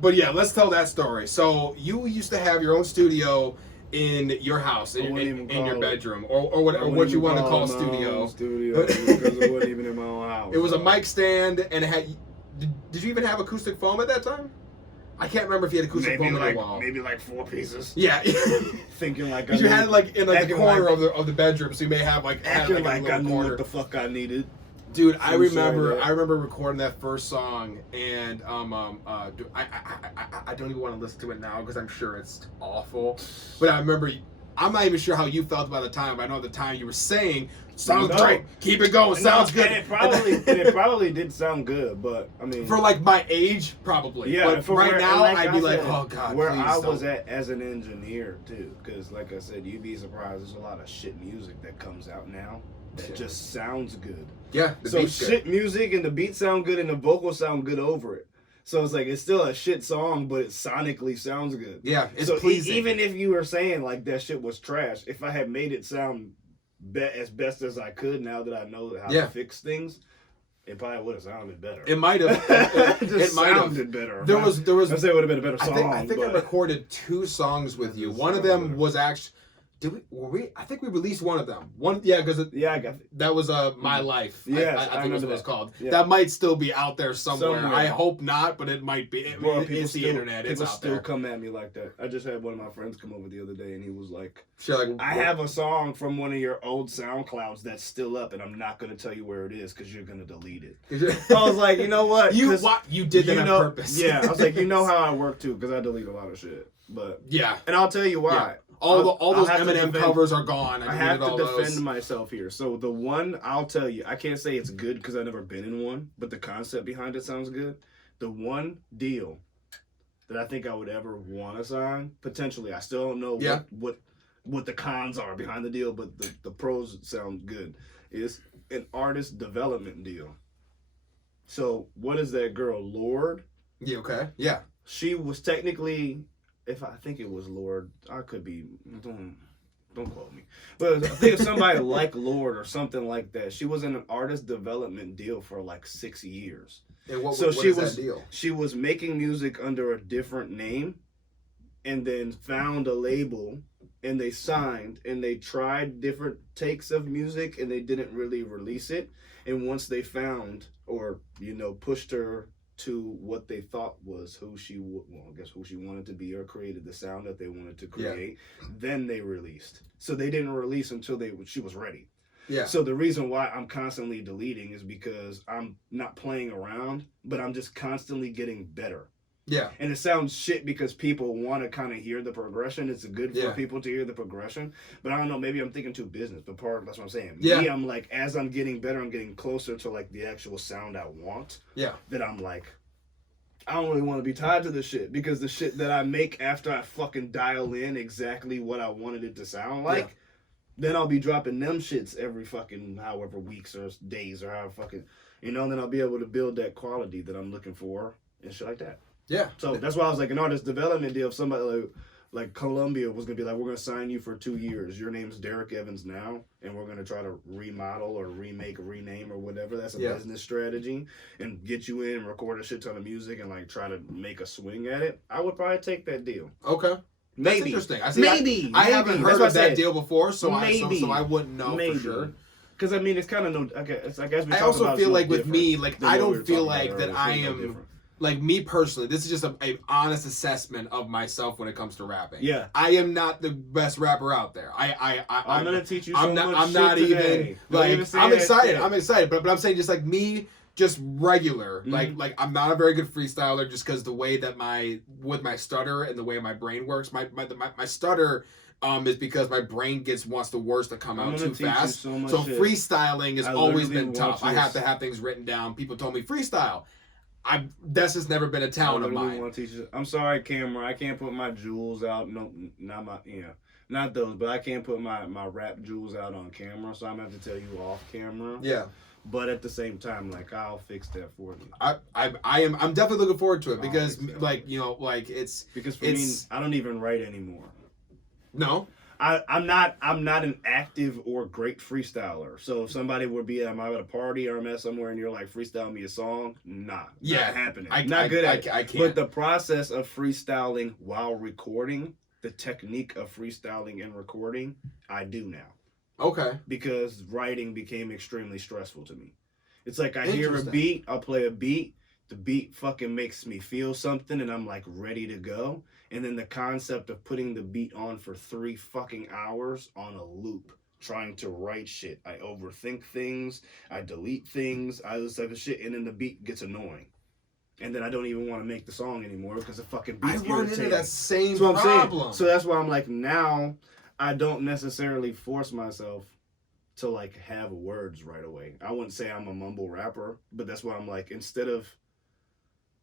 But yeah, let's tell that story. So you used to have your own studio in your house, in your bedroom, or what you want to call studio. Because it wasn't even in my own house. It was a mic stand, and it had. Did you even have acoustic foam at that time? I can't remember if you had acoustic foam in the wall. Maybe like 4 pieces. Yeah. Thinking like you had it like in like the corner of the bedroom, so you may have like acting like I knew corner. what the fuck I needed. Dude, I remember recording that first song, and I don't even want to listen to it now because I'm sure it's awful. But I remember, I'm not even sure how you felt about the time, but I know at the time you were saying, sounds great, keep it going, sounds good. And it probably did sound good, but I mean, for like my age, probably. Yeah, but right now, like I'd be like, oh god. Where I was at as an engineer too, because like I said, you'd be surprised. There's a lot of shit music that comes out now that just sounds good. Yeah. So shit music and the beats sound good and the vocals sound good over it. So it's like it's still a shit song, but it sonically sounds good. Yeah, it's pleasing. Even if you were saying like that shit was trash, if I had made it sound as best as I could, now that I know how to fix things, it probably would have sounded better. It might have. It might have better. There was. I say it would have been a better song. I think I recorded 2 songs with you. One of them was actually. I think we released one of them. Because that was My Life. Yes, I think that's what it's called. Yeah. That might still be out there somewhere. I hope not, but it might be. It's the internet. It's out there. People still come at me like that. I just had one of my friends come over the other day, and he was like, "Sure, I have a song from one of your old SoundClouds that's still up, and I'm not going to tell you where it is because you're going to delete it." I was like, you know what? You did that on purpose. Yeah, I was like, you know how I work too, because I delete a lot of shit. But yeah, and I'll tell you why. Yeah. All those Eminem covers are gone. I have to defend myself here. So the one, I'll tell you, I can't say it's good because I've never been in one, but the concept behind it sounds good. The one deal that I think I would ever want to sign, potentially, I still don't know what the cons are behind the deal, but the pros sound good, is an artist development deal. So what is that girl, Lorde? Yeah, okay. Yeah. She was technically... If I think it was Lorde, I could be, don't quote me. But I think it's somebody like Lorde or something like that. She was in an artist development deal for like 6 years. And what is that deal? She was making music under a different name and then found a label and they signed and they tried different takes of music and they didn't really release it. And once they found or, pushed her to what they thought was who she wanted to be or created the sound that they wanted to create, then they released. So they didn't release until she was ready. Yeah. So the reason why I'm constantly deleting is because I'm not playing around, but I'm just constantly getting better. Yeah. And it sounds shit because people want to kind of hear the progression. It's good for people to hear the progression. But I don't know, maybe I'm thinking too business. But that's what I'm saying. Yeah. Me, I'm like, as I'm getting better, I'm getting closer to like the actual sound I want. Yeah. That I'm like, I don't really want to be tied to this shit because the shit that I make after I fucking dial in exactly what I wanted it to sound like, then I'll be dropping them shits every fucking however weeks or days or however fucking, then I'll be able to build that quality that I'm looking for and shit like that. Yeah. So that's why I was like, an artist development deal. If somebody like Columbia was gonna be like, we're gonna sign you for 2 years. Your name's Deryk Evons now, and we're gonna try to remodel or remake, rename or whatever. That's a business strategy, and get you in, record a shit ton of music, and like try to make a swing at it. I would probably take that deal. Okay. Maybe. That's interesting. Maybe. I haven't heard of that deal before, so I wouldn't know for sure. Because I mean, it's kind of I guess I also feel like with me, like I don't feel like that I am. Like me personally, this is just an honest assessment of myself when it comes to rapping. Yeah, I am not the best rapper out there. I'm gonna teach you. I'm not even like I'm excited. I'm excited, but I'm saying just like me, just regular. Mm-hmm. Like I'm not a very good freestyler, just because the way that my stutter and the way my brain works, my stutter. Is because my brain wants the words to come out too fast. So freestyling has always been tough. I have to have things written down. People told me freestyle. That's just never been a talent of mine. I'm sorry, camera. I can't put my jewels out. No, not those. But I can't put my rap jewels out on camera. So I'm gonna have to tell you off camera. Yeah. But at the same time, like I'll fix that for you. I'm definitely looking forward to it because it's because for me, I don't even write anymore. No. I'm not an active or great freestyler. So if somebody would be I'm at a party or I'm at somewhere and you're like freestyle me a song, not happening. I'm not good at it. I can't. But the process of freestyling while recording, the technique of freestyling and recording, I do now. Okay. Because writing became extremely stressful to me. It's like I hear a beat, I'll play a beat, the beat fucking makes me feel something and I'm like ready to go. And then the concept of putting the beat on for 3 fucking hours on a loop, trying to write shit. I overthink things, I delete things, I this type of shit, and then the beat gets annoying. And then I don't even want to make the song anymore because the fucking beat's irritating. I run into that same problem. So that's why I'm like, now I don't necessarily force myself to like have words right away. I wouldn't say I'm a mumble rapper, but that's why I'm like, instead of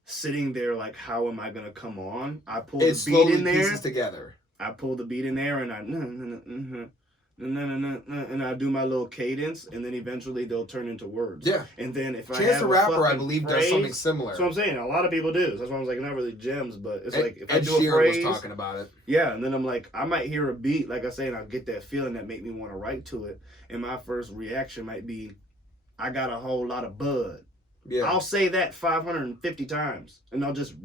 sitting there like, how am I gonna come on? I pull the beat in there. Pieces together. I pull the beat in there and and I do my little cadence, and then eventually they'll turn into words. Yeah. And then if Chance the Rapper, I believe, does something similar. So I'm saying a lot of people do. So that's why I was like, not really gems, but it's like if Ed I do a Sheeran phrase, was talking about it. Yeah, and then I'm like, I might hear a beat, like I say, and I'll get that feeling that make me want to write to it, and my first reaction might be, I got a whole lot of bud. Yeah. I'll say that 550 times, and I'll just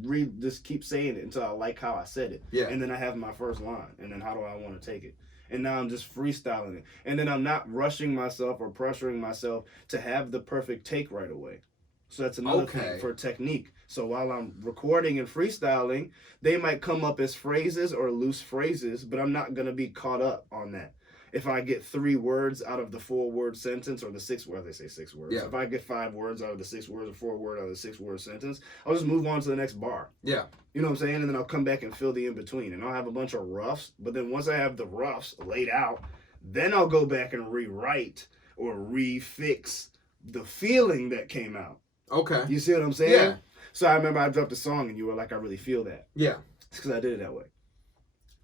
keep saying it until I like how I said it. Yeah. And then I have my first line, and then how do I want to take it? And now I'm just freestyling it. And then I'm not rushing myself or pressuring myself to have the perfect take right away. So that's another thing for technique. So while I'm recording and freestyling, they might come up as phrases or loose phrases, but I'm not going to be caught up on that. If I get 3 words out of the 4-word sentence, or the 6 words, they say 6 words. Yeah. If I get 5 words out of the 6 words, or 4 words out of the 6-word sentence, I'll just move on to the next bar. Yeah. You know what I'm saying? And then I'll come back and fill the in-between. And I'll have a bunch of roughs, but then once I have the roughs laid out, then I'll go back and rewrite or refix the feeling that came out. Okay. You see what I'm saying? Yeah. So I remember I dropped a song and you were like, I really feel that. Yeah. It's because I did it that way.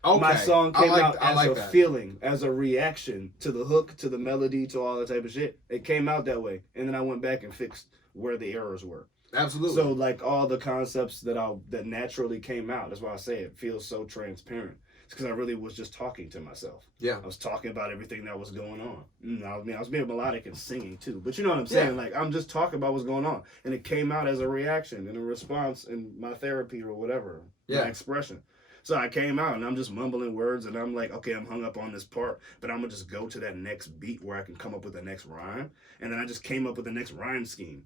Okay. My song came out as a feeling, as a reaction to the hook, to the melody, to all that type of shit. It came out that way. And then I went back and fixed where the errors were. Absolutely. So like all the concepts that naturally came out, that's why I say it feels so transparent. It's because I really was just talking to myself. Yeah. I was talking about everything that was going on. I was being melodic and singing too. But you know what I'm saying? Yeah. Like I'm just talking about what's going on. And it came out as a reaction and a response in my therapy or whatever. Yeah. My expression. So I came out and I'm just mumbling words and I'm like, okay, I'm hung up on this part, but I'm going to just go to that next beat where I can come up with the next rhyme. And then I just came up with the next rhyme scheme.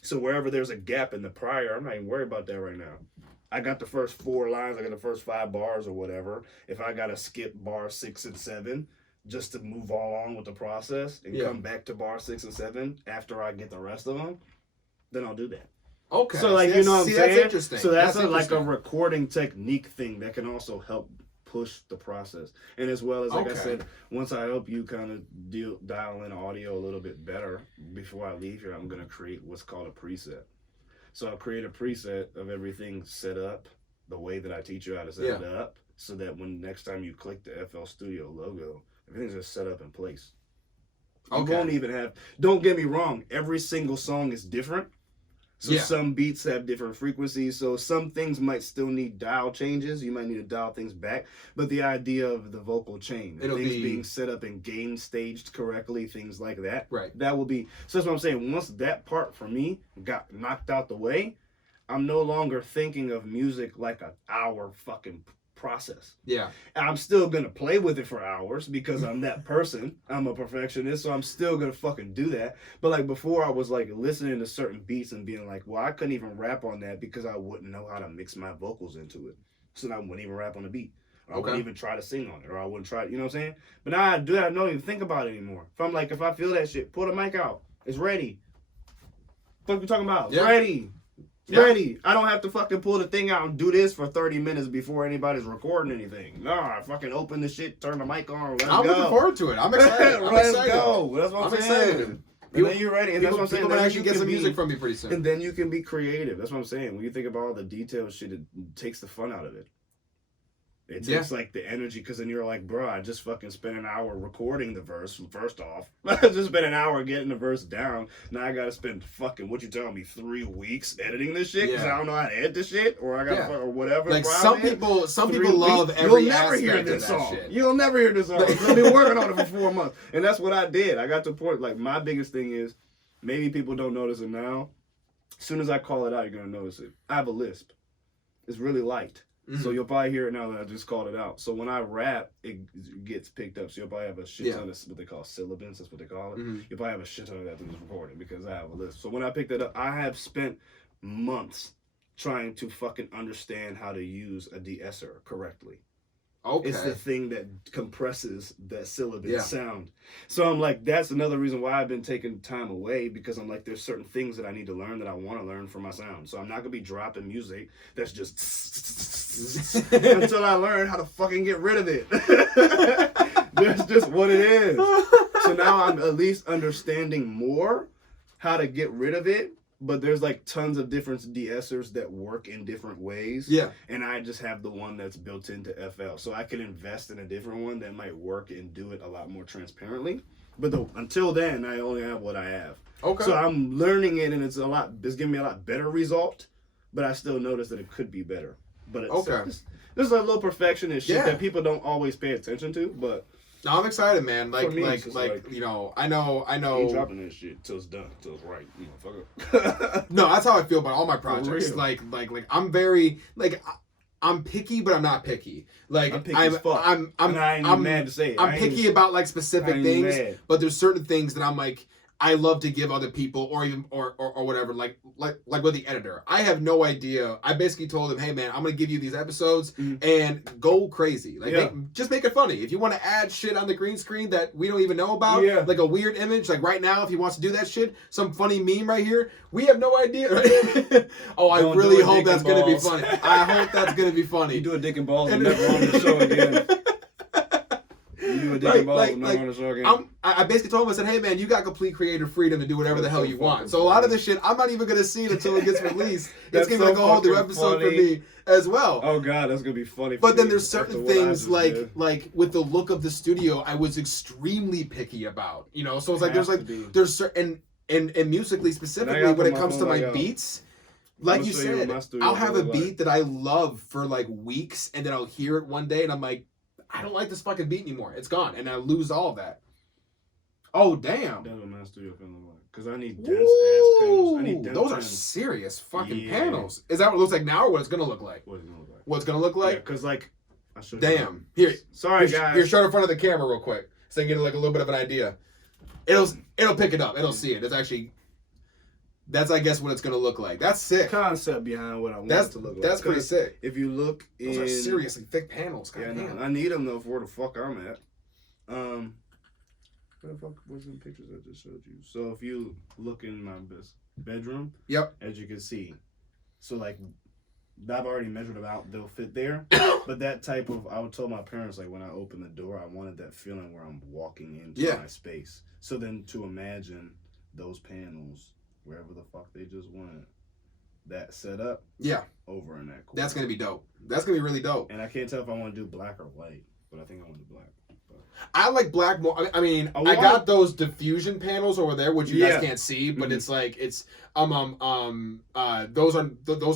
So wherever there's a gap in the prior, I'm not even worried about that right now. I got the first 4 lines, I got the first 5 bars or whatever. If I got to skip bar 6 and 7 just to move along with the process and come back to bar 6 and 7 after I get the rest of them, then I'll do that. Okay. So like you know what I'm saying? That's interesting. So that's like a recording technique thing that can also help push the process. And as well as like I said, once I help you kind of dial in audio a little bit better before I leave here, I'm gonna create what's called a preset. So I'll create a preset of everything set up the way that I teach you how to set it up, so that when next time you click the FL Studio logo, everything's just set up in place. You won't even have, don't get me wrong, every single song is different. So some beats have different frequencies. So some things might still need dial changes. You might need to dial things back. But the idea of the vocal chain, things being set up and gain staged correctly, things like that. Right. That will be, so that's what I'm saying. Once that part for me got knocked out the way, I'm no longer thinking of music like an hour fucking process. Yeah. I'm still gonna play with it for hours because I'm that person. I'm a perfectionist, so I'm still gonna fucking do that. But like before, I was like listening to certain beats and being like, well, I couldn't even rap on that because I wouldn't know how to mix my vocals into it. So I wouldn't even rap on the beat. Or I wouldn't even try to sing on it, or I wouldn't try, you know what I'm saying? But now I do that, I don't even think about it anymore. If I feel that shit, pull the mic out. It's ready. What you talking about? It's ready. Ready. I don't have to fucking pull the thing out and do this for 30 minutes before anybody's recording anything. No, I fucking open the shit, turn the mic on, let's go. I'm looking forward to it. I'm excited. Let's go. That's what I'm saying. Excited. And then you're ready. And that's what I'm saying. People might actually get some music from me pretty soon. And then you can be creative. That's what I'm saying. When you think about all the detailed shit, it takes the fun out of it. It takes like the energy, because then you're like, bro, I just fucking spent an hour recording the verse. First off, I just spent an hour getting the verse down. Now I gotta spend fucking, what you telling me, 3 weeks editing this shit because I don't know how to edit this shit, or I gotta or whatever. Like some people love every aspect of that shit. You'll never hear this song. I've been working on it for 4 months, and that's what I did. I got to the point. Like my biggest thing is, maybe people don't notice it now. As soon as I call it out, you're gonna notice it. I have a lisp. It's really light. So you'll probably hear it now that I just called it out. So when I rap, it gets picked up. So you'll probably have a shit ton of what they call syllabants. That's what they call it. You'll probably have a shit ton of that through this recording because I have a list. So when I picked that up, I have spent months trying to fucking understand how to use a de-esser correctly. Okay. It's the thing that compresses that syllabant sound. So I'm like, that's another reason why I've been taking time away, because I'm like, there's certain things that I need to learn that I want to learn for my sound. So I'm not going to be dropping music that's just until I learn how to fucking get rid of it. That's just what it is. So now I'm at least understanding more how to get rid of it. But there's like tons of different de-essers that work in different ways. Yeah. And I just have the one that's built into FL. So I can invest in a different one that might work and do it a lot more transparently. But until then, I only have what I have. Okay. So I'm learning it, and it's giving me a lot better result. But I still notice that it could be better. But it's there's a little perfectionist shit that people don't always pay attention to. But no, I'm excited, man. Like you know, I know. I ain't dropping this shit till it's done, till it's right, you motherfucker. No, that's how I feel about all my projects. Like I'm very I'm picky, but I'm not picky. Like I'm picky as fuck. I'm mad to say it. I'm picky about like specific things, but there's certain things that I'm like, I love to give other people, or even or whatever. Like with the editor, I have no idea. I basically told him, hey man, I'm gonna give you these episodes and go crazy. Like just make it funny. If you want to add shit on the green screen that we don't even know about, like a weird image, like right now, if he wants to do that shit, some funny meme right here, we have no idea. Oh, I really hope that's gonna be funny. I hope that's gonna be funny. You do a dick and balls and never on the show again. I basically told him, I said, hey man, you got complete creative freedom to do whatever the hell you want. So a lot of this shit, I'm not even going to see it until it gets released. It's going to be like a whole new episode for me as well. Oh God, that's going to be funny. But then there's certain things like with the look of the studio, I was extremely picky about, you know? So it's like, there's certain, and musically specifically when it comes to my beats, like you said, I'll have a beat that I love for like weeks, and then I'll hear it one day and I'm like, I don't like this fucking beat anymore. It's gone, and I lose all of that. Oh damn! That's what my studio feeling like. Cause I need dense ass panels. I need dense those panels. Are serious fucking panels. Is that what it looks like now, or what it's gonna look like? What it's gonna look like? What's gonna look like? Yeah, cause like, damn. Here, sorry guys. Here, show it in front of the camera real quick, so you get like a little bit of an idea. It'll pick it up. It'll see it. It's actually. That's, I guess, what it's going to look like. That's sick. Concept behind what I want it to look like. That's pretty sick. If you look Those are seriously thick panels. I need them, though, for where the fuck I'm at. Where the fuck was in pictures I just showed you? So if you look in my bedroom, as you can see, So like, I've already measured them out. They'll fit there. But that type of, I would tell my parents, like, when I opened the door, I wanted that feeling where I'm walking into my space. So then to imagine those panels, wherever the fuck they just went, that setup. Yeah. Over in that corner. That's going to be dope. That's going to be really dope. And I can't tell if I want to do black or white, but I think I want to do black. I like black more. I mean, I got those diffusion panels over there, which you guys can't see, but it's like those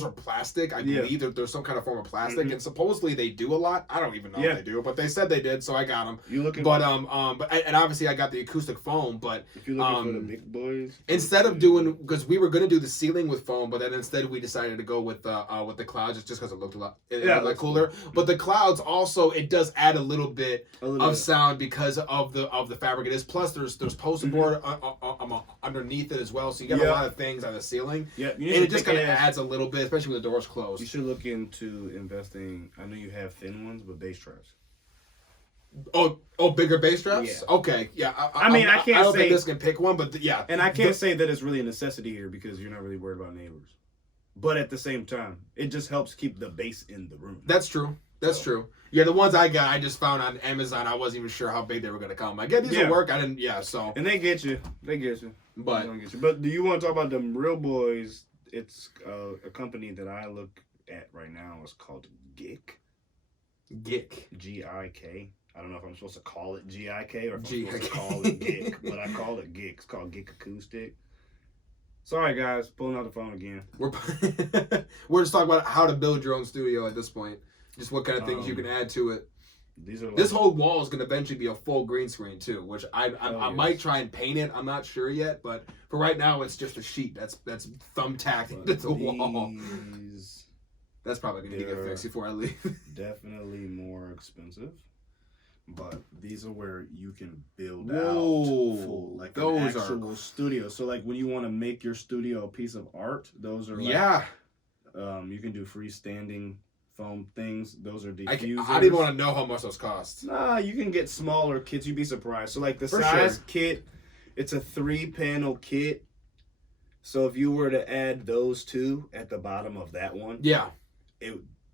are plastic. I believe there's some kind of form of plastic, and supposedly they do a lot. I don't even know if they do, but they said they did, so I got them. You looking? But and obviously I got the acoustic foam. But if you're looking for the big boys, instead of doing, because we were gonna do the ceiling with foam, but then instead we decided to go with the clouds just because it looked a lot cooler. But the clouds also, it does add a little bit of sound because of the fabric it is. Plus there's poster board underneath it as well, so you got a lot of things on the ceiling. Yeah, and it just kind of adds a little bit, especially when the door's closed. You should look into investing. I know you have thin ones, but bass traps. Oh, bigger bass traps? Yeah. Okay, yeah. I don't think this can pick one, but yeah. And I can't say that it's really a necessity here because you're not really worried about neighbors. But at the same time, it just helps keep the bass in the room. That's true. That's true. Yeah, the ones I got, I just found on Amazon. I wasn't even sure how big they were going to come. I get these will work. I didn't. Yeah, so. And they get you. But do you want to talk about them real boys? It's a company that I look at right now. It's called Gik. Gik. Gik. I don't know if I'm supposed to call it Gik or if I'm supposed to call it Gik, but I call it Gik. It's called Gik Acoustic. Sorry, guys, pulling out the phone again. We're just talking about how to build your own studio at this point. Just what kind of things you can add to it. This whole wall is going to eventually be a full green screen too, which I might try and paint it. I'm not sure yet, but for right now, it's just a sheet that's thumbtacked into the wall. That's probably going to get fixed before I leave. Definitely more expensive. But these are where you can build out full, like those an actual studio. So like when you want to make your studio a piece of art, those are you can do freestanding foam things. Those are diffusers. I didn't want to know how much those cost. Nah, you can get smaller kits. You'd be surprised. So like the size kit, it's a 3-panel kit. So if you were to add those two at the bottom of that one,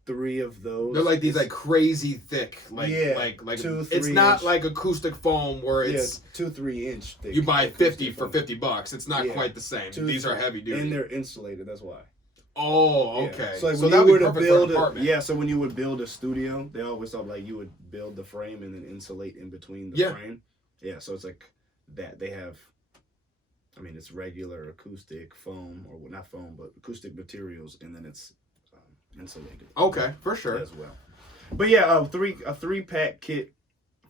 3 of those. They're like these like crazy thick, like 2, 3 it's not inch. Like acoustic foam where it's 2-3 inch thick. You buy 50 for $50. It's not quite the same. These are heavy duty. And they're insulated, that's why. Oh, okay. So, like when you were to build so when you would build a studio, they always thought like you would build the frame and then insulate in between the frame. Yeah, so it's like that. They have, I mean, it's regular acoustic foam, or not foam, but acoustic materials, and then it's insulated. Okay, for sure. As well. But yeah, a 3-pack kit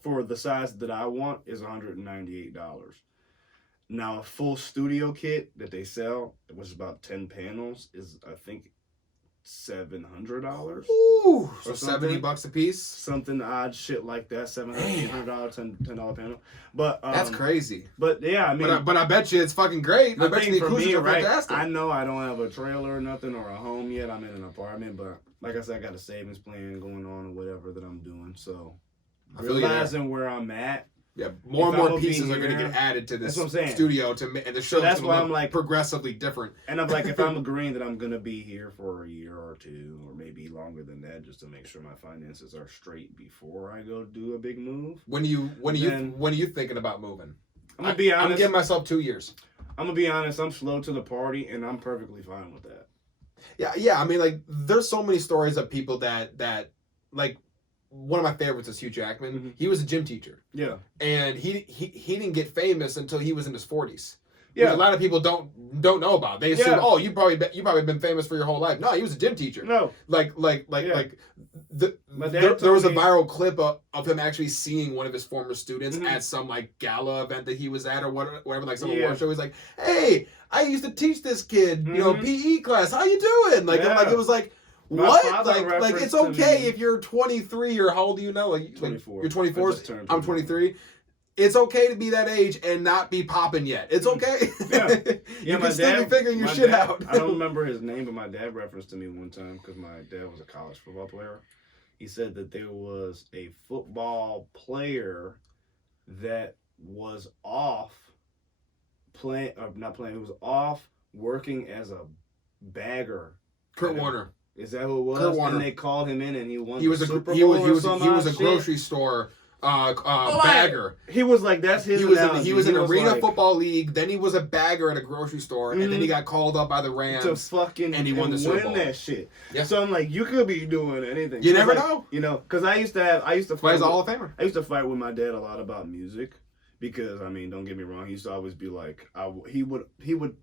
for the size that I want is $198. Now, a full studio kit that they sell, which is about 10 panels, is I think $700. Ooh, so $70 a piece. Something odd shit like that. $700, $10 panel. But that's crazy. But yeah, I mean, but I bet you it's fucking great. I bet you the acoustics are fantastic. I know I don't have a trailer or nothing or a home yet. I'm in an apartment, but like I said, I got a savings plan going on or whatever that I'm doing. So realizing where I'm at. Yeah, more and more pieces are going to get added to this studio and the show. That's why I'm like progressively different. And I'm like, if I'm agreeing that I'm going to be here for a year or two, or maybe longer than that, just to make sure my finances are straight before I go do a big move. When are you thinking about moving? I'm gonna be honest. I'm giving myself 2 years. I'm gonna be honest. I'm slow to the party, and I'm perfectly fine with that. Yeah. I mean, like, there's so many stories of people that like. One of my favorites is Hugh Jackman. Mm-hmm. He was a gym teacher. Yeah. And he didn't get famous until he was in his 40s. Yeah. Which a lot of people don't know about. They assume, you probably been famous for your whole life. No, he was a gym teacher. No. There was a viral clip of him actually seeing one of his former students at some like gala event that he was at or whatever, like some award show. He's like, "Hey, I used to teach this kid, PE class. How you doing?" Like, it was like. What? Like it's okay if you're 23 or how old are you now? Like 24. You're 24. I'm 23. It's okay to be that age and not be popping yet. It's okay. You can still be figuring your shit out. I don't remember his name, but my dad referenced to me one time because my dad was a college football player. He said that there was a football player that was off playing, or not playing. He was off working as a bagger Kurt Warner. Is that who it was? Kurt Warner. And they called him in, and he won. He was a grocery store bagger. He was like, that's his. He was in Arena Football League. Then he was a bagger at a grocery store, and then he got called up by the Rams and he won the Super Bowl. That shit. Yeah. So I'm like, you could be doing anything. You never know. You know, because I used to fight. He's a Hall of Famer. I used to fight with my dad a lot about music because, I mean, don't get me wrong, he used to always be like, he would.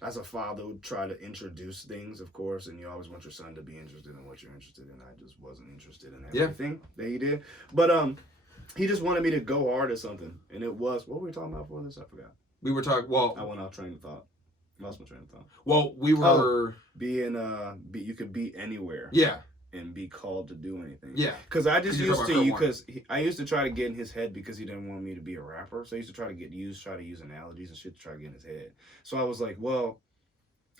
As a father, would try to introduce things, of course, and you always want your son to be interested in what you're interested in. I just wasn't interested in everything that he did. But he just wanted me to go hard at something. And it was, what were we talking about before this? I forgot. We were talking, I went off train of thought. Lost my train of thought. Well, we were... you could be anywhere. Yeah. And be called to do anything. Yeah. Because I used to try to get in his head because he didn't want me to be a rapper. So I used to try to use analogies and shit to try to get in his head. So I was like, well,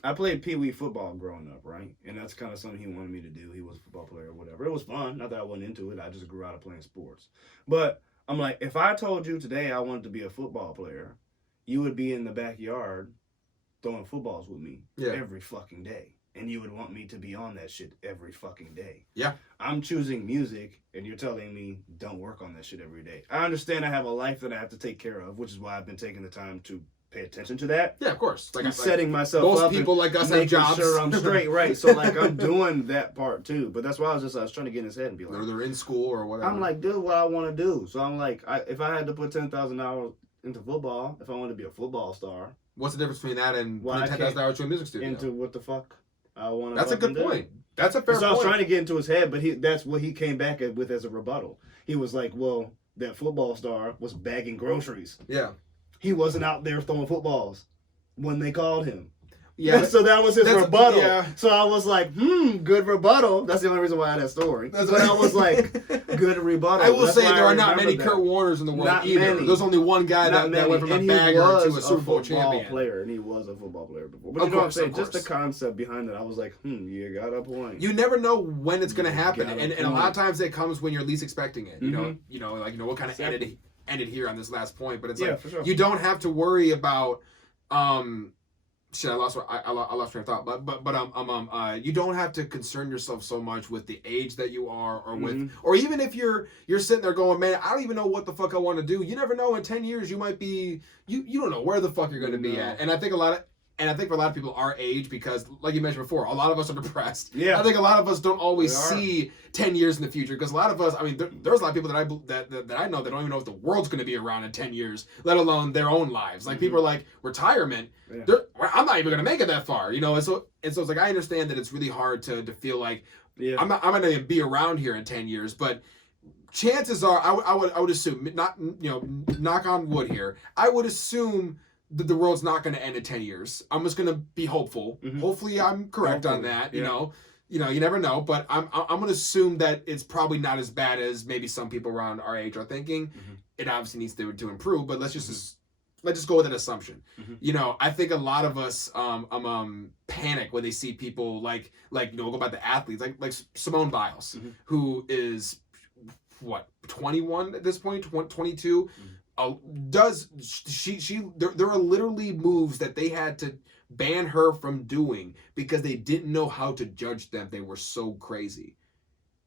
I played Pee Wee football growing up, right? And that's kind of something he wanted me to do. He was a football player or whatever. It was fun. Not that I wasn't into it. I just grew out of playing sports. But I'm like, if I told you today I wanted to be a football player, you would be in the backyard throwing footballs with me every fucking day. And you would want me to be on that shit every fucking day. Yeah. I'm choosing music, and you're telling me don't work on that shit every day. I understand I have a life that I have to take care of, which is why I've been taking the time to pay attention to that. Yeah, of course. I'm setting myself up. Most people like us have jobs. Sure I'm straight, right. So, like, I'm doing that part, too. But that's why I was trying to get in his head and be like... Or they're in school or whatever. I'm like, do what I want to do. So I'm like, if I had to put 10,000 hours into football, if I wanted to be a football star... What's the difference between that and putting 10,000 hours to a music studio? Into what the fuck? That's a good point. That's a fair point. So I was trying to get into his head, but that's what he came back with as a rebuttal. He was like, well, that football star was bagging groceries. Yeah. He wasn't out there throwing footballs when they called him. Yeah. So that was his rebuttal. Yeah. So I was like, good rebuttal. That's the only reason why I had that story. But I was like, good rebuttal. I will say there are not many Kurt Warners in the world either. Many. There's only one guy that went from a bagger to a Super Bowl champion. Player, and he was a football player before. But you know what I'm saying? Just the concept behind it, I was like, you got a point. You never know when it's going to happen. And a lot of times it comes when you're least expecting it. You know, what kind of ended here on this last point. But it's like, you don't have to worry about... Shit, I lost train of thought. But you don't have to concern yourself so much with the age that you are, or with, or even if you're sitting there going, man, I don't even know what the fuck I want to do. You never know. In 10 years, you might be, you don't know where the fuck you're going to be at. And I think for a lot of people our age, because like you mentioned before, a lot of us are depressed. Yeah. I think a lot of us don't always see 10 years in the future, because a lot of us, I mean, there's a lot of people that I know that don't even know if the world's going to be around in 10 years, let alone their own lives. Like people are like, retirement, I'm not even going to make it that far, you know? And so it's like, I understand that it's really hard to feel like I'm not going to be around here in 10 years, but chances are, I would assume, not, you know, knock on wood here, I would assume that the world's not going to end in 10 years. I'm just going to be hopeful. Hopefully I'm correct on that, you know. You know, you never know, but I'm going to assume that it's probably not as bad as maybe some people around our age are thinking. It obviously needs to improve, but let's just go with an assumption. You know, I think a lot of us panic when they see people like you know, we'll go about the athletes like Simone Biles, who is what, 21 at this point, 22. There are literally moves that they had to ban her from doing because they didn't know how to judge them. They were so crazy.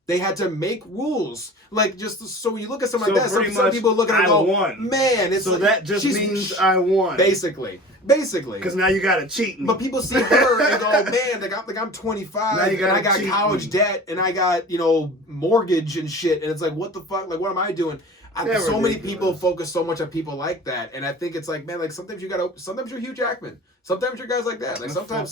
They had to make rules, like, just so when you look at something like that, some people look at it and go, won. Man, it's so like, that just means I won. Basically. Because now you got to cheat me. But people see her and go, man, like I'm 25 and I got college debt and I got, you know, mortgage and shit, and it's like, what the fuck? Like, what am I doing? So many people focus so much on people like that, and I think it's like, man, like sometimes you're Hugh Jackman, sometimes you're guys like that. Like sometimes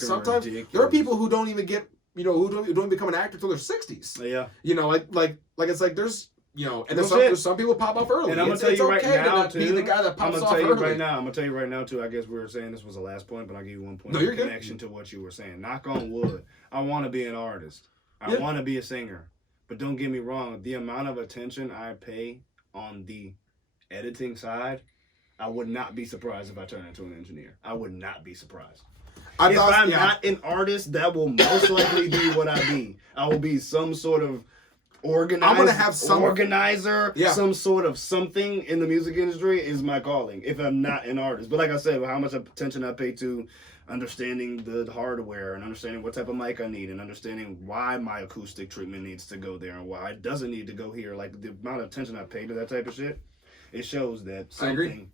there are people who don't even get, you know, who don't become an actor till their 60s. Yeah. You know, like it's like there's, you know, and there's some people pop off early. And I'm gonna tell you right now, to be the guy that pops off early. I'm gonna tell you right now too. I guess we were saying this was the last point, but I'll give you one point. No, you're connection to what you were saying. Knock on wood. I want to be an artist. I want to be a singer. But don't get me wrong. The amount of attention I pay on the editing side, I would not be surprised if I turn into an engineer. I would not be surprised. If I'm not an artist, that will most likely be what I be. I will be some sort of organizer. I'm gonna have some organizer, some sort of something in the music industry is my calling. If I'm not an artist, but like I said, how much attention I pay to understanding the hardware and understanding what type of mic I need and understanding why my acoustic treatment needs to go there and why it doesn't need to go here. Like the amount of attention I pay to that type of shit, it shows that something.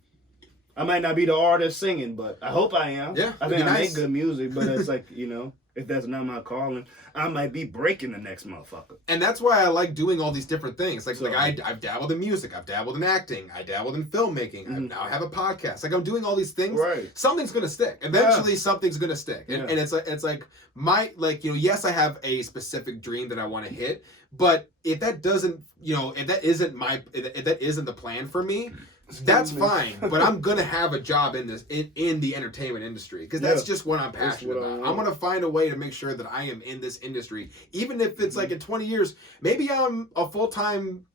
I might not be the artist singing, but I hope I am. Yeah, I think I make good music, but it's like, you know, if that's not my calling, I might be breaking the next motherfucker. And that's why I like doing all these different things. Like I've dabbled in music, I've dabbled in acting, I dabbled in filmmaking. Mm-hmm. Now I have a podcast. Like I'm doing all these things. Right. Something's gonna stick. Eventually, something's gonna stick. And it's like my you know, yes, I have a specific dream that I want to hit, but if that doesn't, you know, if that isn't the plan for me. That's fine, but I'm gonna have a job in this in the entertainment industry because that's just what I'm passionate about. I'm gonna find a way to make sure that I am in this industry, even if it's like in 20 years. Maybe I'm a full-time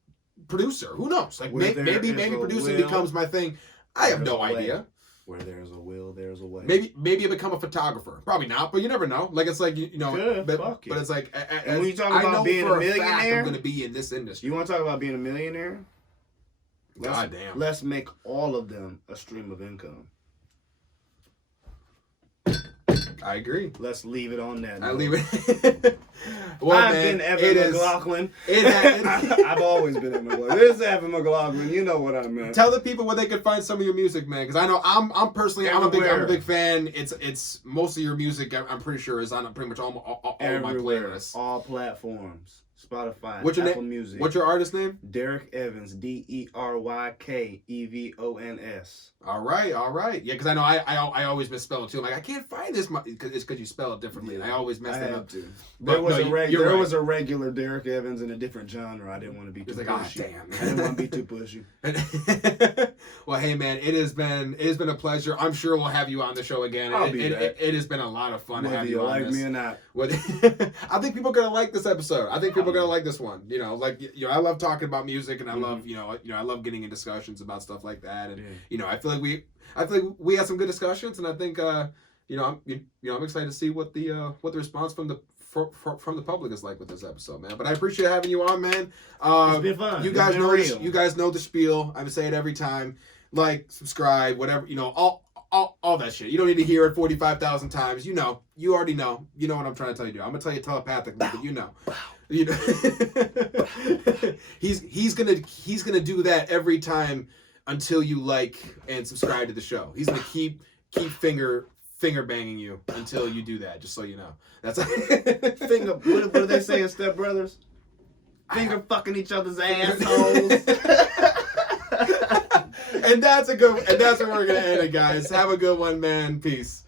producer. Who knows? Like maybe producing becomes my thing. I have no idea. Where there's a will, there's a way. Maybe I become a photographer. Probably not, but you never know. Like it's like you know, but it's like and when you talk about being a millionaire, I'm gonna be in this industry. You want to talk about being a millionaire? God damn. Let's make all of them a stream of income. I agree. Let's leave it on that note. I leave it. Well, I've been Evan McLaughlin. I've always been Evan McLaughlin. This is Evan McLaughlin. You know what I meant. Tell the people where they can find some of your music, man. Because I know I'm a big fan. It's most of your music. I'm pretty sure is on pretty much all my playlists. All platforms. Spotify, what's your Apple Music. What's your artist name? Deryk Evons, DerykEvons. All right. Yeah, because I know I always misspell it too. I'm like, I can't find this because you spell it differently, and I always mess that up too. There was a regular Deryk Evons in a different genre. I didn't want to be too pushy. Oh, damn, man. I didn't want to be too pushy. Well, hey man, it has been a pleasure. I'm sure we'll have you on the show again. It has been a lot of fun to have you on this. Whether you like me or not. I think people are gonna like this episode. I think people are gonna like this one. You know, like I love talking about music, and I love I love getting in discussions about stuff like that. And I feel like we had some good discussions, and I think I'm excited to see what the response from the public is like with this episode, man. But I appreciate having you on, man. It's been fun. You guys know the spiel. I say it every time. Like, subscribe, whatever, all that shit. You don't need to hear it 45,000 times. You already know. You know what I'm trying to tell you. I'm gonna tell you telepathically, but you know. he's gonna do that every time until you like and subscribe to the show. He's gonna keep finger banging you until you do that. Just so you know. That's finger. What do they say in Step Brothers? Finger fucking each other's assholes. And that's where we're gonna end it, guys. Have a good one, man. Peace.